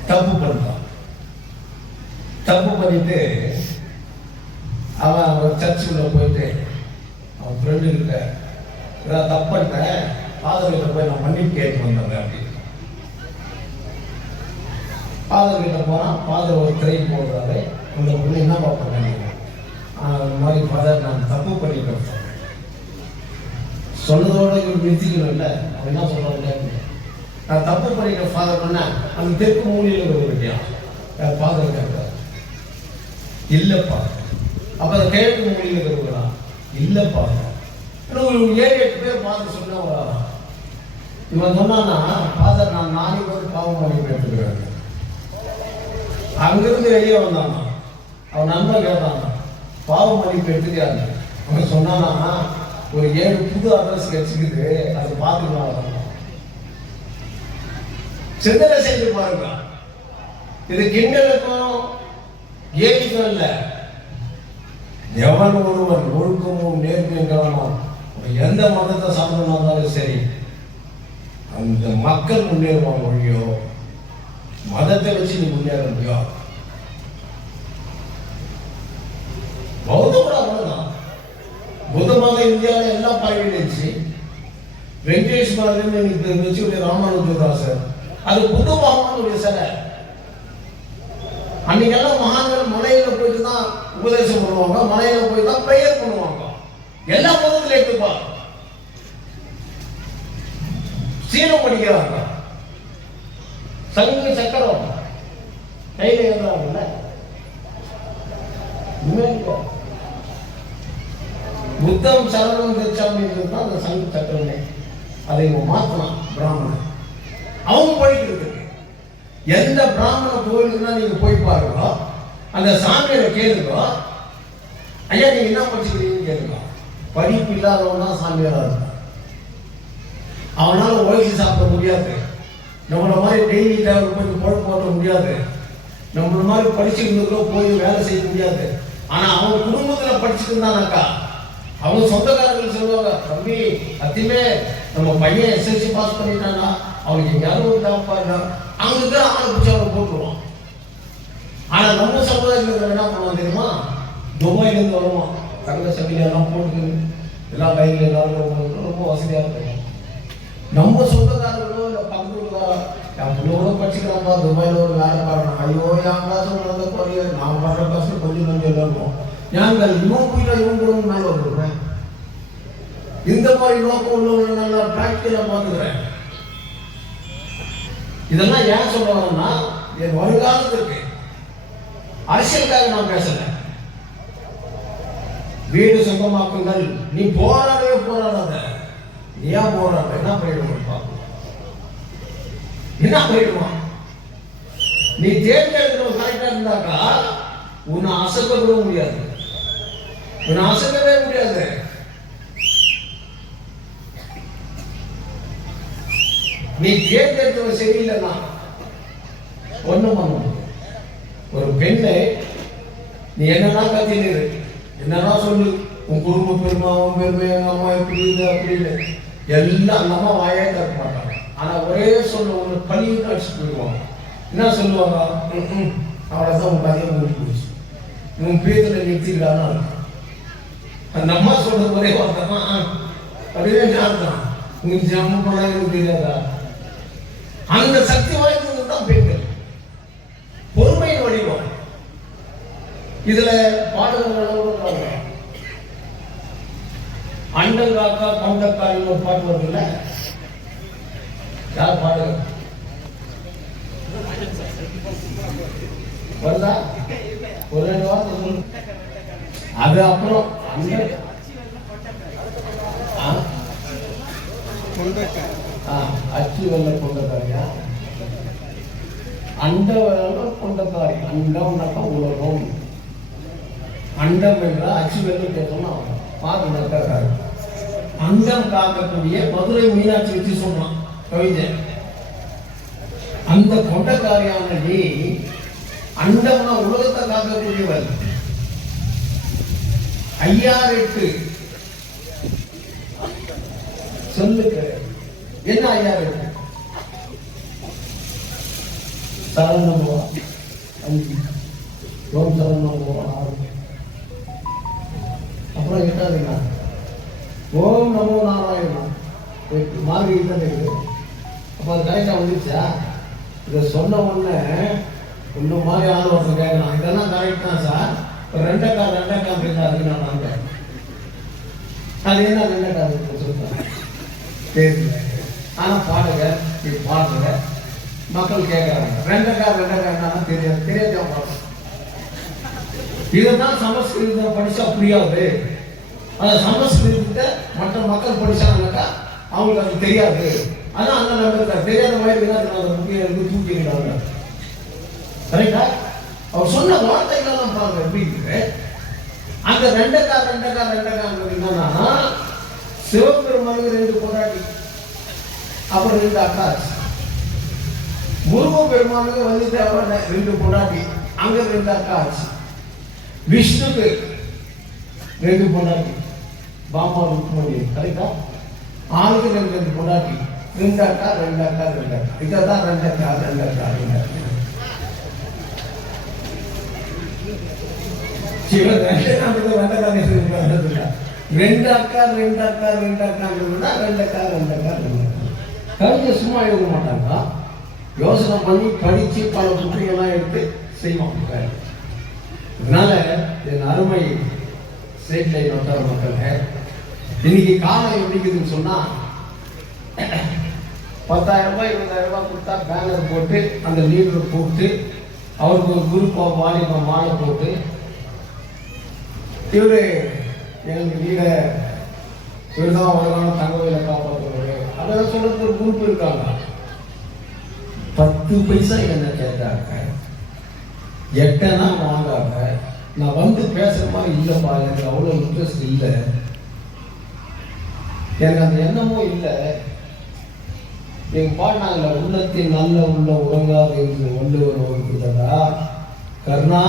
தப்பு பண்ணிட்டான். தப்பு பண்ணிட்டு அவன் ஒரு சர்ச்சுக்குள்ள போயிட்டு அவன் ஃப்ரெண்டு கிட்ட, தப்பு பண்ணிட்டேன், ஃபாதர் கிட்ட போய் நான் மன்னிப்பு கேட்டு வந்தேன் அப்படின்னு. ஃபாதர் கிட்ட போறான். ஃபாதர் ஒரு திரை போடுறாரு. அந்த பொண்ணு என்ன பார்ப்பேன், இந்த மாதிரி ஃபாதர் நான் தப்பு பண்ணிட்டேன் சொன்னதோட இவர் நிறுத்திக்கணும் இல்லை. அவன் என்ன சொல்றாங்க, நான் தப்பு பண்ணிட்டேன் ஃபாதர் பண்ண. அந்த தெற்கு மூலையில் இருக்கியா ஃபாதர் கேட்கிறார், இல்லைப்பா. அப்போ அந்த கிழக்கு மூலையில் இருக்கிறான், இல்லைப்பா. ஒரு 7-8 பேர் பார்த்து சொன்ன வரான். இவன் சொன்னான்னா, ஃபாதர் நான் நாளைக்கு வந்து பாவம் பண்ணி எடுத்துக்கிறாங்க. அங்கிருந்து வெளியே வந்தானா, அவன் நண்பன் கேட்டான், பாவம் மன்னிப்பு எடுத்துக்கிறாங்க. அவன் சொன்னானா, ஒரு 7 புது அட்ரஸ் கிடைச்சிக்குது, அதை பார்த்துக்கலாம். சிந்தனை செய்து பாருங்க. இது கிண்டலுக்கும் ஏடிக்கும் இல்லை. எவன் ஒருவன் ஒழுக்கமும் நேர்மையும் எந்த மதத்தை சார்ந்தாலும் சரி, அந்த மக்கள் முன்னேறுவாங்க ஒழியோ மதத்தை வச்சு நீ முன்னேற முடியும். பௌத்த கூட அவ்வளவுதான். புத்த மதம் இந்தியாவில் எல்லாம் பரவிடுச்சு. வெங்கடேஷ் மாதிரி மெச்சூரிய ராமானுஜதாசர், அது புத்த பகவானுடைய சிலை. அன்னைக்கெல்லாம் மகான்கள் மலையில போயிட்டு தான் உபதேசம் பண்ணுவாங்க, மலையில போய் தான் பிரேயர் பண்ணுவாங்க. எல்லா மதத்துல எடுத்துப்பாங்க, சீனம் படிக்கிறாங்க, சங்கு சக்கரம் கையில ஏறாங்கல்ல. புத்தம் சரணம் கச்சாமி தான் அந்த சங்கு சக்கரமே. அதை மாத்தலாம் பிராமணன் அவங்க படிக்கிறது. எந்த பிராமண கோயிலுக்குன்னா நீங்க போய் பாருங்க, அந்த சாமியை கேளுங்க, ஐயா நீங்க என்ன படிச்சுக்கிறீங்கன்னு கேளுங்க. படிப்பு இல்லாதவன் தான் சாமியாரா இருக்கும். அவனால உழைச்சி சாப்பிட முடியாது, நம்மள மாதிரி டெய்லி டிரைவர் போய் பொழுது ஓட்ட முடியாது, நம்மள மாதிரி படிச்சுக்கிறதுக்கோ போய் வேலை செய்ய முடியாது. ஆனா அவன் குடும்பத்துல படிச்சுட்டு இருந்தானாக்கா அவங்க சொந்தக்காரர்கள் சொல்லுவாங்க, தம்பி அத்திமே நம்ம பையன் எஸ்எல்சி பாஸ் பண்ணிட்டானா, அவனுக்கு எங்கேயாவது ஒரு ஜாப் பாருங்க, அவங்களுக்கு ஆளை பிடிச்சி அவனை போட்டுருவான். ஆனா நம்ம சமுதாயத்தில் என்ன பண்ணுவான் தெரியுமா, துபாயிலேருந்து வருவான், தங்க சங்கிலியெல்லாம் போட்டு எல்லா கையில் எல்லாரும் ரொம்ப வசதியாக இருக்கும். நம்ம சொந்தக்காரர்களோ இல்லை பக்கத்துக்காரோ என் பிள்ளைகளோ படிச்சுக்கிறான்பா துபாயில் ஒரு வேலை பாருங்க, ஐயோ என் காசு நடந்த குறைய நான் படுற காசு கொஞ்சம் கொஞ்சம் எல்லாருக்கும் ஏங்க இவன் போயிட்டா இவன் கூட மேலே வந்துருக்கேன். இந்த மாதிரி நோக்கம் உள்ளவங்க நல்லா பிராக்டிக்கலாக பார்த்துக்கிறேன். இதெல்லாம் ஏன் சொல்றாங்கன்னா என் வருங்காலத்திற்கு அரசியலுக்காக நான் பேசல. வீடு சொந்தமாக்குங்கள், நீ போராடவே போராடாத. நீ ஏன் போராட, என்ன போயிடுவான், என்ன போயிடுவான். நீ தேர்ந்தெடுக்கிறவங்க கரெக்டா இருந்தாக்கா உன்னை அசைக்க முடியாது, உன்னை அசைக்கவே முடியாது. நீ தேர்ந்தெடுத்தவன் சரியில்லைன்னா ஒண்ணும் பண்ண முடியும். ஒரு பெண்ணை நீ என்னன்னா கத்தினு என்னன்னா சொல்லு, உன் குடும்ப பெருமை அவன் பெருமை எங்க அம்மா இப்படி இது அப்படின்னு எல்லாம் அந்த அம்மா வாயே தர மாட்டாங்க. ஆனா ஒரே சொல்ல ஒன்று கழிவுன்னு அடிச்சுட்டு போயிடுவாங்க. என்ன சொல்லுவாங்க, அவ்வளோதான் உன் கதையை முடிச்சு போச்சு, உன் பேத்துல நிறுத்திக்கிறான்னு அந்த அம்மா சொல்றது ஒரே வார்த்தை அப்படியே ஞாபகம். உங்களுக்கு ஜம்மு பண்ணா எனக்கு தெரியாதா? அந்த சக்தி வாய்ந்தது தான் பெண்கள், பொறுமையின் வடிவம். இதுல பாடல்கள் அண்டங்காக்கா பங்கக்காரின்னு ஒரு பாட்டு வருதுல்ல, யார் பாடுங்க வருதா? ஒரு 2 வார்த்தை சொல்லு. அது அப்புறம் அச்சு வெள்ள கொண்டக்காரியா, அண்ட வெள்ள கொண்டக்காரி. அண்டம்னாக்கா உலகம், அண்டம் என்றா அச்சு வெள்ளம் கேட்டோம்னா பாது நடக்காரு. அண்டம் காக்கக்கூடிய மதுரை மீனாட்சி வச்சு சொல்றான் கவிஞன். அந்த கொண்டக்காரியான நீ அண்டம்னா உலகத்தை காக்கக்கூடியவர். 5008 சொல்லுங்க என்ன 5008 சரணம் போவா 5 ஓம் சரணம் போவா 6. அப்புறம் எட்டாவதுங்க ஓம் நமோ நாராயணா மாதிரி தான் இருக்குது. அப்போ அது கரெக்டாக வந்துச்சா? இதை சொன்ன உடனே இன்னும் மாதிரி ஆள் ஒருத்தர் கேட்கலாம், இதெல்லாம் கரெக்ட் தான் சார், ரெண்டக்கா அப்படின்னா அதுக்கு நான் வாங்க அது என்ன ரெண்டக்கா சொல்லுங்க தெரியல. ஆனால் பாடுங்க இப்படி பாடுங்க, மக்கள் கேட்கறாங்க ரெண்டக்கா என்னன்னா தெரியாத பாடுங்க. இதுதான் சமஸ்கிருதம் படிச்சா புரியாது. அந்த சமஸ்கிருதத்தை மற்ற மக்கள் படிச்சாங்கன்னாக்கா அவங்களுக்கு அது தெரியாது. அதான் அந்த நம்பர் தெரியாத மாதிரி முக்கிய தூக்கிடுறாங்க. கரெக்டா? அவர் சொன்ன வார்த்தைகள்லாம் பாருங்க எப்படி இருக்கு. அந்த ரெண்டக்கா என்னன்னா சிவபெருமானுக்கு 2 பொண்டாட்டி, அப்புறம் 2 அக்காச்சு. முருகன் பெருமானுக்கு வந்து தேவை 2 பொண்டாட்டி, அங்க 2 அக்காச்சு. விஷ்ணுக்கு 2 பொண்டாட்டி, பாமா ருக்மணி. கரெக்டா? ஆளுக்கு 2 பொண்டாட்டி, 2 அக்கா. இதான் 2 அக்கா. சிவன் 2 வெண்டக்காய் 2 அக்கா கவிதை சும்மா எழுத மாட்டாங்க. யோசனை பண்ணி படித்து பல புத்தகங்கள்லாம் எடுத்து செய்வாங்க. அதனால என் அருமை ஸ்டேட் லைன் வட்டார மக்கள் இன்னைக்கு காலம் எப்படிக்குதுன்னு சொன்னா 10,000 ரூபாய் 20,000 ரூபாய் கொடுத்தா பேனர் போட்டு அந்த லீடர் கூப்பிட்டு அவருக்கு ஒரு குரூப் ஆஃப் வாலிப மாலை போட்டு இவரு எங்களுக்கு லீடர் இவர் தான் வருவாங்க தங்கவையில காப்பாற்றுவாரு அதெல்லாம் சொல்றதுக்கு ஒரு குரூப் இருக்காங்க. 10 பைசா என்ன கேட்டாங்க, எட்டனா வாங்காங்க. நான் வந்து பேசுற மாதிரி இல்லைப்பா, எனக்கு அவ்வளோ இன்ட்ரெஸ்ட் இல்லை, எனக்கு அந்த எண்ணமும் இல்லை. எங்க பாடினாங்கள உள்ளத்தின் நல்ல உள்ள உறங்காது என்று வள்ளுவர் ஒருத்தடா கர்ணா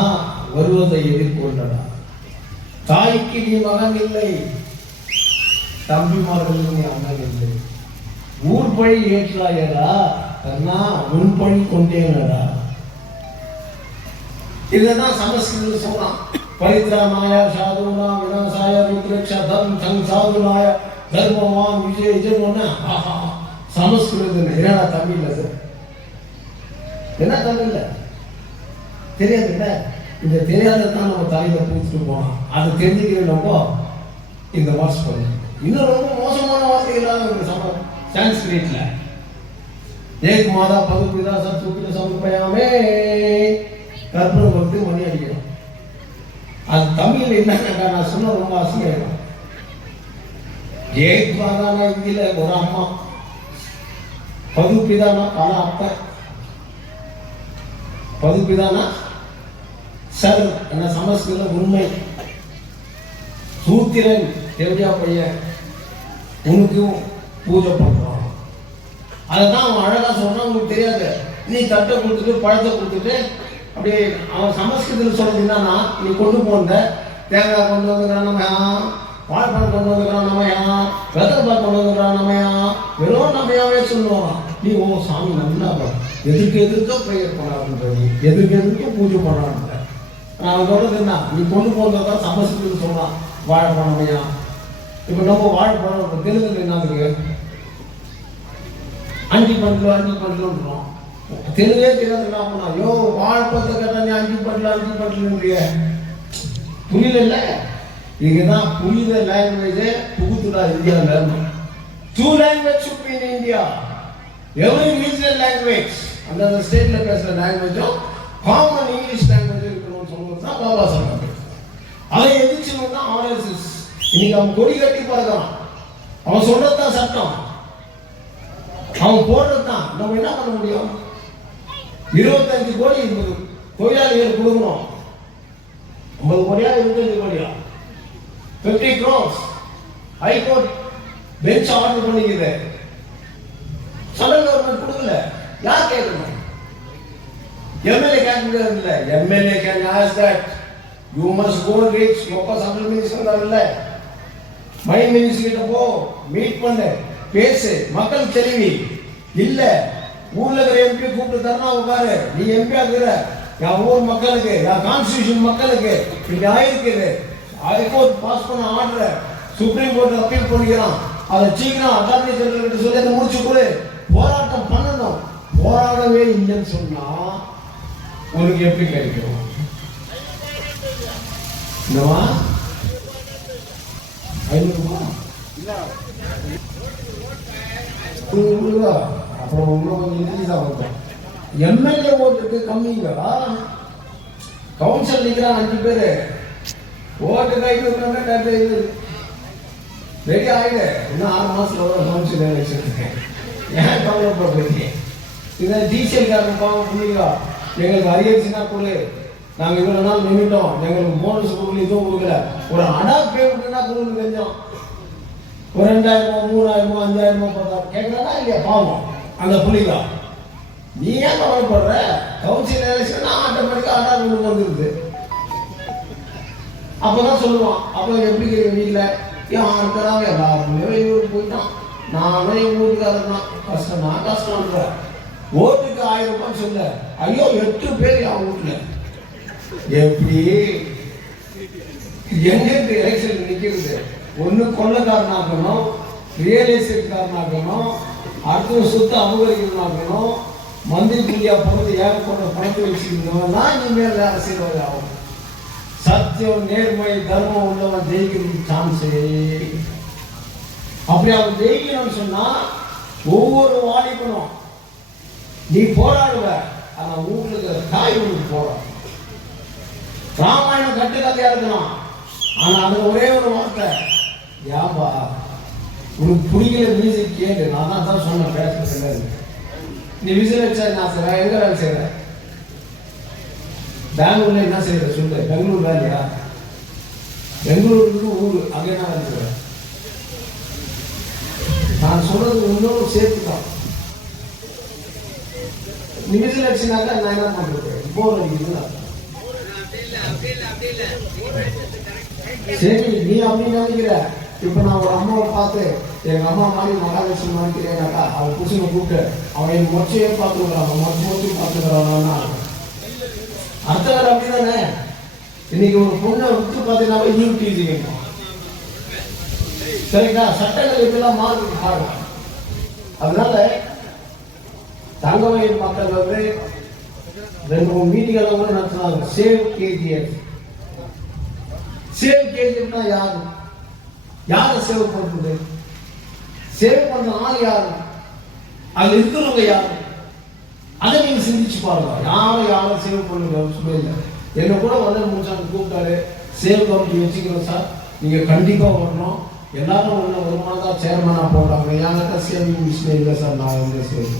வருவதை எதிர்கொண்டடா. தாய்க்கு நீ மகன் இல்லை, தம்பிமார்கள் நீ அண்ணன் இல்லை. ஊர் பழி ஏற்றாயடா கர்ணா, உன் பழி கொண்டேனடா. இதுதான் சமஸ்கிருத சொல்றான். பரித்ராமாய சாதுனா விநாசாய ருத்ரக்ஷா தர்ம சங்சாதுனாய தர்மவான் விஜய விஜயம்னா சமஸ்கிருதம். என்னடா தமிழ்ல அது என்ன தமிழ்ல தெரியாது இல்லை. இந்த தெரியாததான் நம்ம தலையில பூச்சிட்டு போனோம். அதை தெரிஞ்சுக்கிறப்போ இந்த வாட்ச் பண்ணு. இன்னும் ரொம்ப மோசமான வார்த்தைகளாக சான்ஸ்கிரிட்ல ஏக் மாதா பகுப்பிதா சத்துப்பித சமர்ப்பயாமே கற்பனை கொடுத்து மணி அடிக்கணும். அது தமிழ்ல என்ன நான் சொன்ன ரொம்ப அசிங்கம். ஏக் மாதானா இந்தியில ஒரு அம்மா, பகுப்பிதானா பல அப்ப, பகுப்பிதானா சார் என்ன சமஸ்கிருத உண்மை. சூத்திரன் எப்படியா பையன் உனக்கும் பூஜை பண்றான். அதுதான் அவன் அழகா சொன்னா உங்களுக்கு தெரியாது. நீ தட்டை கொடுத்துட்டு பழத்தை கொடுத்துட்டு அப்படியே அவன் சமஸ்கிருதத்தில் சொல்றது என்னன்னா, நீ கொண்டு போன தேங்காய் கொண்டு வந்துக்கிறான் நம்மயா, வாழைப்பழம் கொண்டு வந்துக்கிறான் நம்மயா, வெத்தலைப்பால் கொண்டு வந்துக்கிறான் நம்மயா, வெறும் நம்மயாவே சொல்லுவான். நீ ஓ சாமி நல்லா எதுக்கு ப்ரேயர் பண்ணாருன்ற, எதுக்கு பூஜை பண்ணாருன்ற. நான் சொல்றது என்ன, நீ கொண்டு போனதான் சமஸ்கிருதத்தில் சொன்னான் வாழைப்பழம் நம்மயா. இப்போ நம்ம வாழைப்பழம் தெலுங்குல என்னதுக்கு அஞ்சு பண்டிலன்றோம். தெலுங்கே தெரியாது என்ன பண்ணா, யோ வாழைப்பழத்தை கேட்டா நீ அஞ்சு பண்டிலுன்றிய புரியல. இதுதான் புரியுத லாங்குவேஜ் புகுத்துடா இந்தியாவில். 2 languages should be in India. Every regional language அந்த ஸ்டேட்ல பேசுற லாங்குவேஜும் காமன் இங்கிலீஷ் லாங்குவேஜ் இருக்கணும்னு சொல்றது தான் பாபா சாஹேப். அதை எதிர்த்து தான் ஆர்எஸ்எஸ் இன்னைக்கு அவன் கொடி கட்டி பறக்கிறான். அவன் சொல்றதுதான் சட்டம், அவன் போடுறதுதான். நம்ம என்ன பண்ண முடியும்? 25 கோடி தொழிலாளிகள் கொடுக்கணும். 50 கோடியா 25 கோடியா 50 crores ஹைகோர்ட் பெஞ்ச் ஆர்டர் பண்ணிக்குது. சென்ட்ரல் கவர்மெண்ட் கொடுக்கல, யார் கேட்கணும்? எம்எல்ஏ கேட்க முடியாது. இல்லை, MLA can ask that you must go reach local central minister. இல்லை, மைன் மினிஸ்டர் கிட்ட போ, மீட் பண்ணு, பேசு, மக்கள் தெளிவி. இல்ல ஊர்ல இருக்கிற எம்பி கூப்பிட்டு தரனா உட்காரு, நீ எம்பி ஆகுற என் ஊர் மக்களுக்கு, என் கான்ஸ்டிடியூஷன் மக்களுக்கு இப்படி ஆயிருக்குது. ஹைகோர்ட் பாஸ் பண்ண ஆர்டர் சுப்ரீம் கோர்ட் அப்பீல் பண்ணிக்கிறான். அதை சீக்கிரம் அட்டார்னி ஜெனரல் கிட்ட சொல்லி அதை முடிச்சு கொடு. போராட்டம் பண்ணணும். போராடவே இல்லைன்னு சொன்னா உனக்கு எப்படி கிடைக்கும்? என்னவா 500 ரூபா அப்புறம் உங்களுக்கு இன்க்ரீஸ் ஆகும். எம்எல்ஏ ஓட்டுக்கு கம்மிங்களா? கவுன்சில் நிற்கிறான் 5 பேரு, ஓட்டு கைக்கு ரெடி ஆயிடு. இன்னும் 6 மாசத்துல கவுன்சில் எலெக்ஷன். ஏன் கவலைப்படுறீங்க? இதை டீசல் காரணமாக புரியுங்க. எங்களுக்கு அரியர்ச்சினா கொடு, நாங்கள் இவ்வளோ நாள் நின்றுட்டோம், எங்களுக்கு போனஸ் கொடுக்கல, இதுவும் கொடுக்கல. ஒரு அடாப் பேமெண்ட்னா கொடுக்கணும். கொஞ்சம் ஒரு 2000 3000 5000 10,000 கேட்கறதா இல்லையா? பாவம் அந்த புள்ளிங்க. நீ ஏன் கவலைப்படுற? கவுன்சில் எலெக்ஷன் ஆட்டோமேட்டிக்காக அடாப் கொண்டு வந்துருது. அப்போதான் சொல்லுவான். அப்போ எப்படி வீட்டில் ஏன் இருக்கிறாங்க எல்லாருமே வெளியூர் போயிட்டான், நானும் எங்கள் வீட்டுக்காரர் தான் கஷ்டம், நான் கஷ்டம்ன்ற. ஓட்டுக்கு 1000 ரூபாய் சொல்ல, ஐயோ 8 பேர் என் வீட்டில் எப்படி எங்க எலெக்ஷன் நிற்கிறது? ஒன்று கொள்ளக்காரனாக்கணும், ரியல் எஸ்டேட்காரனாக்கணும், அடுத்த சொத்து அபகரிக்கணும்னாக்கணும், மந்திரி புள்ளியா பிறந்து ஏகப்பட்ட பணத்தை வச்சுருந்தவன் தான் இனிமேல் அரசியல்வாதி ஆகும். சத்தியம், நேர்மை, தர்மம் உள்ளவன் ஜெயிக்கிறதுக்கு சான்ஸே. அப்படி அவன் ஜெயிக்கணும்னு சொன்னா ஒவ்வொரு வாலிபனும் நீ போராடுவ, ஆனா உங்களுக்கு தாய் ஒன்று போராடும். ராமாயணம் கட்டுக்கதையா இருக்கலாம், ஆனா அது ஒரே ஒரு வார்த்தை, ஏன்பா உனக்கு பிடிக்கல மியூசிக் கேளு. நான் தான் சொன்னேன் பேசுறது. நீ விசில் வச்சா நான் செய்றேன். எங்க வேலை செய்யற? பெங்களூர்ல என்ன செய்யற சொல்லு. பெங்களூர் வேலையா? பெங்களூருக்கு ஊரு, அங்க என்ன வேலை செய்யற? நான் சொல்றது இன்னும் சேர்த்துதான். நீ விசில் வச்சுனாக்கா நான் என்ன பண்றது? போர் அடிக்குதுன்னா சரி, நீ அப்படி நினைக்கிற. இப்ப நான் ஒரு அம்மாவை பார்த்து எங்க அம்மா மாதிரி மகாலட்சுமி நினைக்கிறேன்னாக்கா அவன் புருஷனை கூப்பிட்டு அவன் என் மொச்சையே பார்த்துக்கிறான், மொச்சை பார்த்துக்கிறான்னா அர்த்தம் வேற அப்படிதானே. இன்னைக்கு ஒரு பொண்ணை விட்டு பார்த்தீங்கன்னா யூடிஜி வேணும். சரிங்களா? சட்டங்கள் இப்பெல்லாம் மாறுது பாருங்க. அதனால தங்கமயில் மக்கள் வந்து 2-3 மீட்டிங்களை கூட நடத்துறாங்க. Save KGF. சேவ் கேஜிஎஃப்னா யாரு? யாரை சேவ் பண்றது? சேவ் பண்ண ஆள் யாரு? அது இருக்கிறவங்க யாரு? அதை நீங்க சிந்திச்சு பாருங்க. யாரும் சேவ் பண்ணுங்க சொல்லல. என்ன கூட வந்து முடிச்சாங்க கூப்பிட்டாரு, சேவ் கமிட்டி வச்சுக்கிறோம் சார், நீங்க கண்டிப்பா வரணும், எல்லாரும் ஒண்ணு வருமானம் தான் சேர்மனா போட்டாங்க. என்கிட்ட சேவிங் மிஷின் இல்லை சார், நான் வந்து சேவ்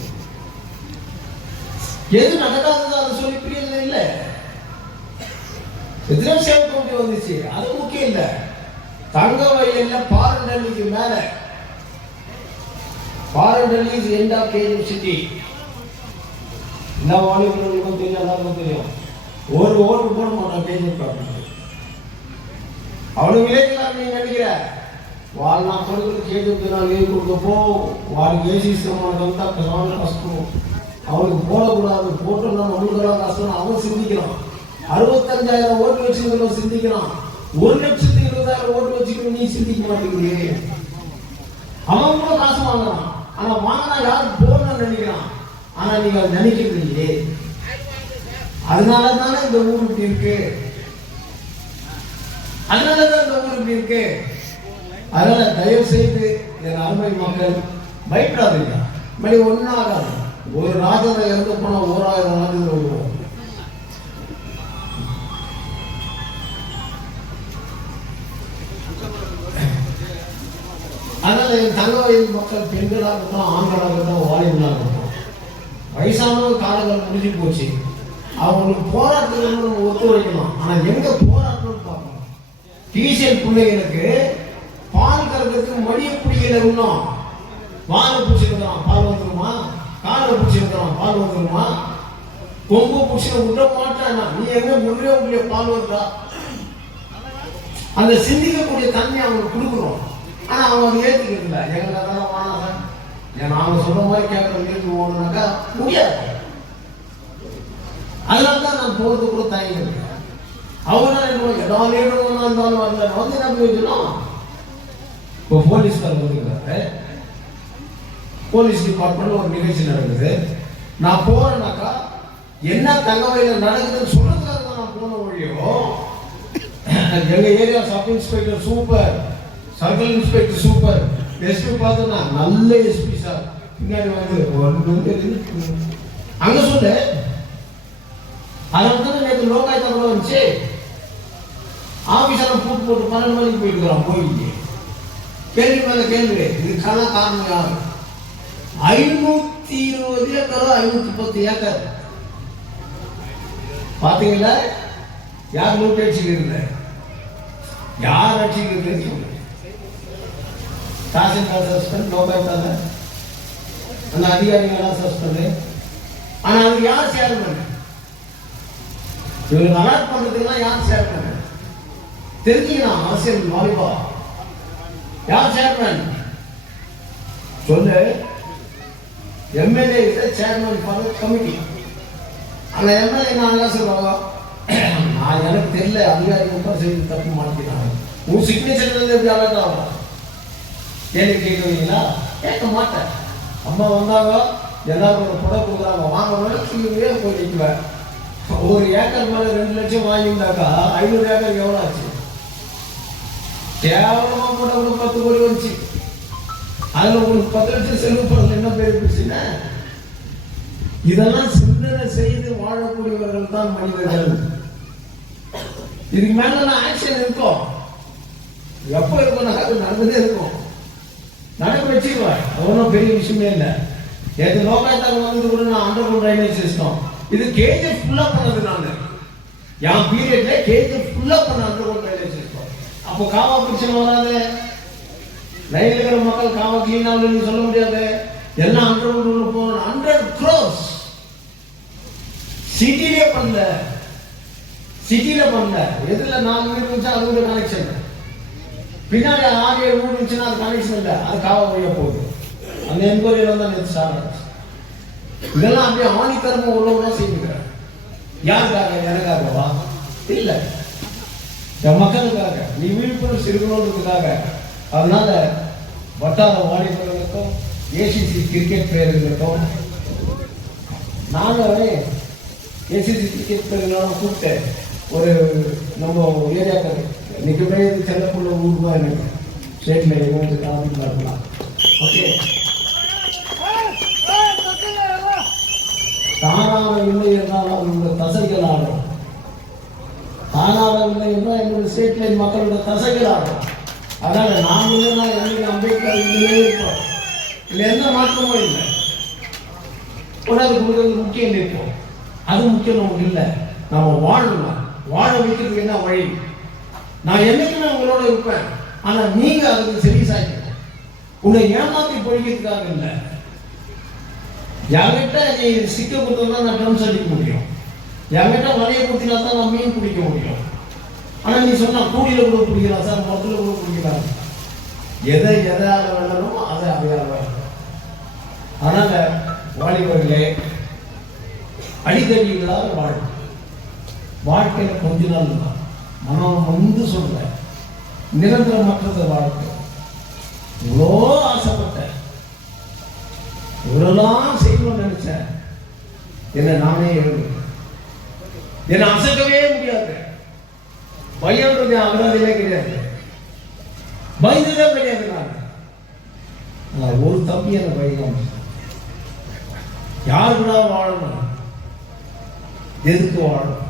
எது நடக்காதது அதை சொல்லி பிரியல இல்லை. எத்தனை சேவ் கமிட்டி வந்துச்சு, அது முக்கியம் இல்லை. தங்க வயல்ல பாரடல்லிக்கு மேல, Paradalli is end of KGF city. எல்லா வாலிபர்களுக்கும் தெரியும், எல்லாருக்கும் தெரியும். ஒரு ஓட்டு போட மாட்டான் கேஜிஎஃப் காரணம். அவனுக்கு விளைக்கலாம் நீ நினைக்கிற వాళ్ళ నా కొడుకులు కేజీఎఫ్ లీవ్ கொடுக்கப்போ వారికి ఏసీ మనకంతా கஷ்டம். அவனுக்கு போடக்கூடாது, போட்டோம்னா நம்மளுக்கெல்லாம் கஷ்டம். அவன் சிந்திக்கிறான். 65,000 ஓட்டு வச்சுக்கிறவன் சிந்திக்கிறான். 1,20,000 ஓட்டு வச்சுக்கணும், நீ சிந்திக்க மாட்டேங்கிறீ. அவன் கூட காசு வாங்குறான், ஆனா வாங்கினா யாரு போடணும்னு நினைக்கிறான், ஆனா நீங்க அதை நினைக்கிறது இல்லையே. அதனாலதானே இந்த ஊர் இப்படி இருக்கு, அதனாலதான் இந்த ஊர் இப்படி இருக்கு. அதனால தயவு செய்து என் அருமை மக்கள் பயப்படாதீங்க. மணி ஒன்னாகாது. ஒரு ராஜனை இறந்து போனா 1000 ராஜனை வருவோம். அதனால என் தங்க வயது மக்கள் பெண்களாக இருக்கட்டும், ஆண்களாக இருக்கட்டும், வாலிபனாக இருக்கட்டும், வயசானவங்க காலங்கள் முடிஞ்சு போச்சு. அவங்களுக்கு போராட்டங்கள் ஒத்துழைக்கணும். ஆனா எங்க போராட்டம்னு பார்க்கணும். டிசிஎல் பிள்ளைகளுக்கு பால் கறக்கிறதுக்கு மடிய பிடிக்கல. இன்னும் வாழை பிடிச்சிருக்கிறான், பால் வந்துருமா? காலை பிடிச்சிருக்கிறான், பால் வந்துருமா? கொம்பு பிடிச்சி விட மாட்டானா? நீ எங்க உள்ளே பால் வருதா? அந்த சிந்திக்கக்கூடிய தன்மை அவங்களுக்கு கொடுக்குறோம். ஆனா அவங்க அதை ஏற்றுக்கிறது இல்லை. எங்களை அதெல்லாம் வாங்க, நாம சொல்ற மாதிரி கேட்கறது போகணும்னாக்கா முடியாது. அதனால்தான் நான் போறது கூட தயங்க. அவங்க ஏதாவது இருந்தாலும் வரல வந்து என்ன போயிடணும். இப்போ போலீஸ்காரர் வந்துருக்காரு, போலீஸ் டிபார்ட்மெண்ட் ஒரு நிகழ்ச்சி நடக்குது. நான் போறேன்னாக்கா என்ன தங்கவையில் நடக்குதுன்னு சொல்றதுக்காக தான் நான் போன வழியோ. எங்க area sub inspector super, circle inspector super, SP பார்த்தோன்னா நல்ல எஸ்பி சார் பின்னாடி வந்து அங்க சொல்லு. அதனால தானே நேற்று லோகாயுத்தம் கூட வந்துச்சு. ஆபீஸான பூட்டு போட்டு 12 மணிக்கு போயிருக்கிறான். போயிட்டு கேள்வி மேல கேள்வி. இதுக்கான காரணம் யாரு? 520 ஏக்கரோ 510 ஏக்கர் பாத்தீங்களா? யார் லூட் அடிச்சுக்கிறது? யார் அடிச்சுக்கிறது? தாசில்தார் சஸ்பெண்ட், லோகாயுக்தாங்க அந்த அதிகாரிகள்லாம் சஸ்பெண்ட். ஆனா அதுக்கு யார் சேர்மன்? இவங்க அலர்ட் பண்றதுக்குலாம் யார் சேர்மன்? தெரிஞ்சுக்கலாம். அரசியல் வாலிபா யார் சேர்மன் சொல்லு. MLA chairman for committee. அந்த எம்எல்ஏ நான் என்ன சொல்லுவாங்க, நான் எனக்கு தெரியல, அதிகாரி மட்டும் செய்து தப்பு மாட்டிக்கிறாங்க. உன் சிக்னேச்சர் எப்படி அலர்ட் ஆகும்? கேள்வி கேட்குவீங்களா? கேட்க மாட்டேன். அம்மா வந்தாங்க, எல்லாரும் ஒரு புடவை கொடுக்குறாங்க, வாங்கணும்னு சொல்லுவே போய் நிற்குவேன். ஒரு ஏக்கர் மேலே 2 லட்சம் வாங்கியிருந்தாக்கா 500 ஏக்கருக்கு எவ்வளோ ஆச்சு? கேவலமாக கூட 10 கோடி வந்துச்சு. அதில் உங்களுக்கு 10 லட்சம் செலவு பண்ணல, என்ன பேர் போச்சுன்னா? இதெல்லாம் சிந்தனை செய்து வாழக்கூடியவர்கள் தான் மனிதர்கள். இதுக்கு மேல நான் ஆக்ஷன் இருக்கும். எப்போ இருக்கும்? அது நடந்ததே இருக்கும். நடக்க வச்சுக்குவேன். ஒன்றும் பெரிய விஷயமே இல்லை. எது லோகாயத்தாங்க வந்து கூட நான் அண்டர் கிரவுண்ட் ட்ரைனேஜ் சிஸ்டம் இது கேஜிஎஃப் ஃபுல்லா பண்ணது. நான் என் பீரியட்ல கேஜிஎஃப் ஃபுல்லா பண்ண அண்டர் கிரவுண்ட் ட்ரைனேஜ் சிஸ்டம். அப்போ காவா பிரச்சனை வராது. லைன்ல இருக்கிற மக்கள் காவா கிளீன் ஆகலன்னு சொல்ல முடியாது. எல்லாம் அண்டர் கிரவுண்ட் போகணும். 100 crores சிட்டிலே பண்ணல. சிட்டில பண்ணல. எதுல 4 வீடு இருந்துச்சா அதோட கனெக்ஷன். பின்னாடி 6-7 வீடு இருந்துச்சுன்னா அது கனெக்ஷன் இல்லை. அது காவா வழியா போகுது. அந்த என்கொயரியில தான் நேற்று ஸ்டார்ட். இதெல்லாம் அப்படியே ஆணித்தரமா உள்ளவங்க செய்யுங்கிறேன். யாருக்காக? எனக்காகவா? இல்லை, என் மக்களுக்காக. நீ விழிப்புணர்வு இருக்கணுன்றதுக்காக. அதனால வட்டார வாலிபர்களுக்கும் ஏசிசி கிரிக்கெட் பிளேயர்களுக்கும் நாங்கள் ஏசிசி கிரிக்கெட் பிளேயர்களாக கூப்பிட்டு ஒரு நம்ம ஏரியாக்கள் இன்னைக்கு போய் செல்லக்குள்ள ஊருக்கு தான் எனக்கு ஸ்டேட்ல எங்களுக்கு காரணம் இருக்கலாம். ஓகே, தானாகவில்லை என்றால் அவர்களுடைய தசைகள் ஆடும். தானாகவில்லை என்றால் எங்களுடைய ஸ்டேட்ல மக்களுடைய தசைகள் ஆடும். அதனால நாம் இல்லைன்னா எங்களுக்கு அம்பேத்கர் இல்லையே இருப்போம். இல்லை, எந்த மாற்றமும் இல்லை. உடனே கொடுக்கறது முக்கியம் இருப்போம். அது முக்கியம் நமக்கு இல்லை. நாம வாழணும். வாழ வைக்கிறதுக்கு என்ன வழி? நான் என்னைக்குமே உங்களோட இருப்பேன். ஆனா நீங்க அதுக்கு சரி சாய்க்கணும். உன்னை ஏமாத்தி பொழிக்கிறதுக்காக இல்லை. என்கிட்ட நீ சிக்க கொடுத்தா நான் ட்ரம்ஸ் அடிக்க முடியும். என்கிட்ட வலையை கொடுத்தினா தான் நான் மீன் பிடிக்க முடியும். ஆனா நீ சொன்னா கூடியில கூட பிடிக்கலாம் சார், மரத்துல கூட பிடிக்கலாம். எதை எதால வெள்ளணுமோ அதை அதையால வெள்ளணும். அதனால வாலிபர்களே, அடிக்கடிகளாக வாழ்க்கையில கொஞ்ச நாள் தான் மனம் வந்து சொல்ற நிரந்தரமற்றது வாழ்க்கை. இவ்வளோ ஆசைப்பட்டேன், இவ்வளோலாம் செய்யணும்னு நினைச்சேன். என்னை நானே எழுதுறேன். என்னை அசைக்கவே முடியாது. பயன்றது அகராதிலே கிடையாது. பயந்துதான் கிடையாது. நான் ஒரு தம்பி என்ன பயணம் யாருக்குடா வாழணும், எதுக்கு வாழணும்,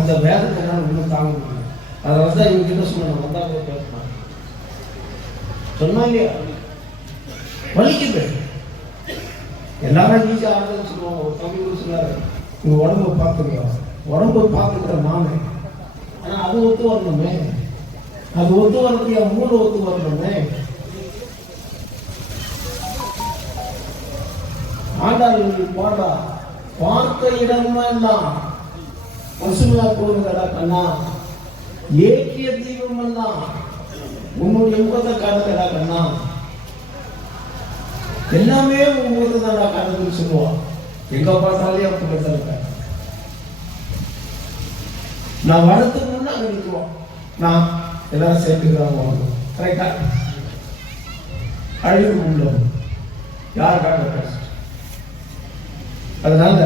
அந்த வேதத்தை என்னால் இன்னும் தாங்க முடியும். அதனால தான் இவங்க கிட்ட சொன்ன வந்தா கூட பேசினாங்க. சொன்னா இல்லையா, வலிக்குது. எல்லாரும் ஈஸியாக ஆடுறதுன்னு சொல்லுவாங்க. ஒரு தம்பி கூட சொன்னாரு, உங்க உடம்பை பார்த்துக்கலாம். உடம்பை பார்த்துக்கிற நானே, ஆனா அது ஒத்து வரணுமே. அது ஒத்து வரக்கூடிய மூணு ஒத்து வரணுமே. ஆண்டாள் பாடா பார்த்த இடமெல்லாம் பசுமையா போடுங்கடா கண்ணா, ஏக்கிய தீபம் எல்லாம் உன்னுடைய முகத்தை காட்டுங்கடா கண்ணா, எல்லாமே உன் முகத்தை தான்டா காட்டுதுன்னு சொல்லுவான். எங்க பார்த்தாலே அப்படி இருக்க. நான் வரத்துக்கு முன்னா அங்க நிற்கிறோம். நான் எல்லாரும் சேர்த்துக்கிறாங்க. கரெக்டா அழிவு உள்ள யாருக்காக பேச. அதனால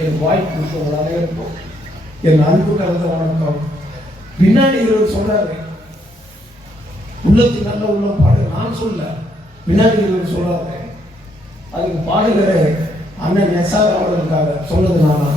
என் வாய்ப்பு கொடுத்தவங்களாலே இருக்கும். என் அன்பு கலந்த வணக்கம். பின்னாடி இவர் சொல்றாரு, உள்ளத்துக்கு நல்ல உள்ளம் பாடு. நான் சொல்ல, பின்னாடி இவர் சொல்றாரு. அதுக்கு பாடுகிற அண்ணன் எஸ்ஆர் அவர்களுக்காக சொன்னது நானா.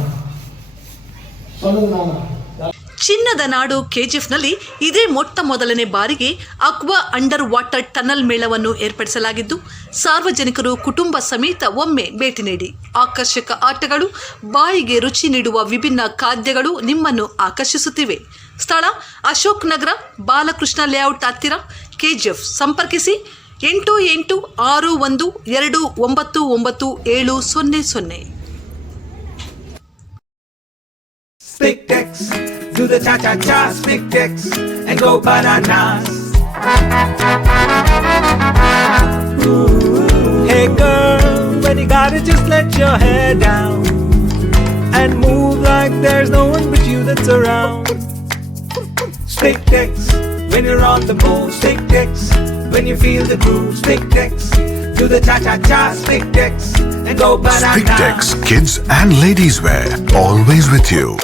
ಚಿನ್ನದ ನಾಡು ಕೆಜಿಎಫ್ನಲ್ಲಿ ಇದೇ ಮೊಟ್ಟ ಮೊದಲನೇ ಬಾರಿಗೆ ಅಕ್ವಾ ಅಂಡರ್ ವಾಟರ್ ಟನಲ್ ಮೇಳವನ್ನು ಏರ್ಪಡಿಸಲಾಗಿದ್ದು, ಸಾರ್ವಜನಿಕರು ಕುಟುಂಬ ಸಮೇತ ಒಮ್ಮೆ ಭೇಟಿ ನೀಡಿ. ಆಕರ್ಷಕ ಆಟಗಳು, ಬಾಯಿಗೆ ರುಚಿ ನೀಡುವ ವಿಭಿನ್ನ ಖಾದ್ಯಗಳು ನಿಮ್ಮನ್ನು ಆಕರ್ಷಿಸುತ್ತಿವೆ. ಸ್ಥಳ ಅಶೋಕ್ ನಗರ, ಬಾಲಕೃಷ್ಣ ಲೇಔಟ್ ಹತ್ತಿರ, ಕೆಜಿಎಫ್. ಸಂಪರ್ಕಿಸಿ 8861299700. Spictex, do the cha-cha-cha, Spictex, and go bananas. Ooh. Hey girl, when you got it, just let your hair down and move like there's no one but you that's around. Stick Tex. When you're on the move, Stick Tex. When you feel the groove, Stick Tex. Do the cha-cha-cha, Stick Tex. And go banana. Spictex kids and ladies wear, always with you.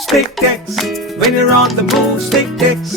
Stick Tex. When you're on the move, Stick Tex.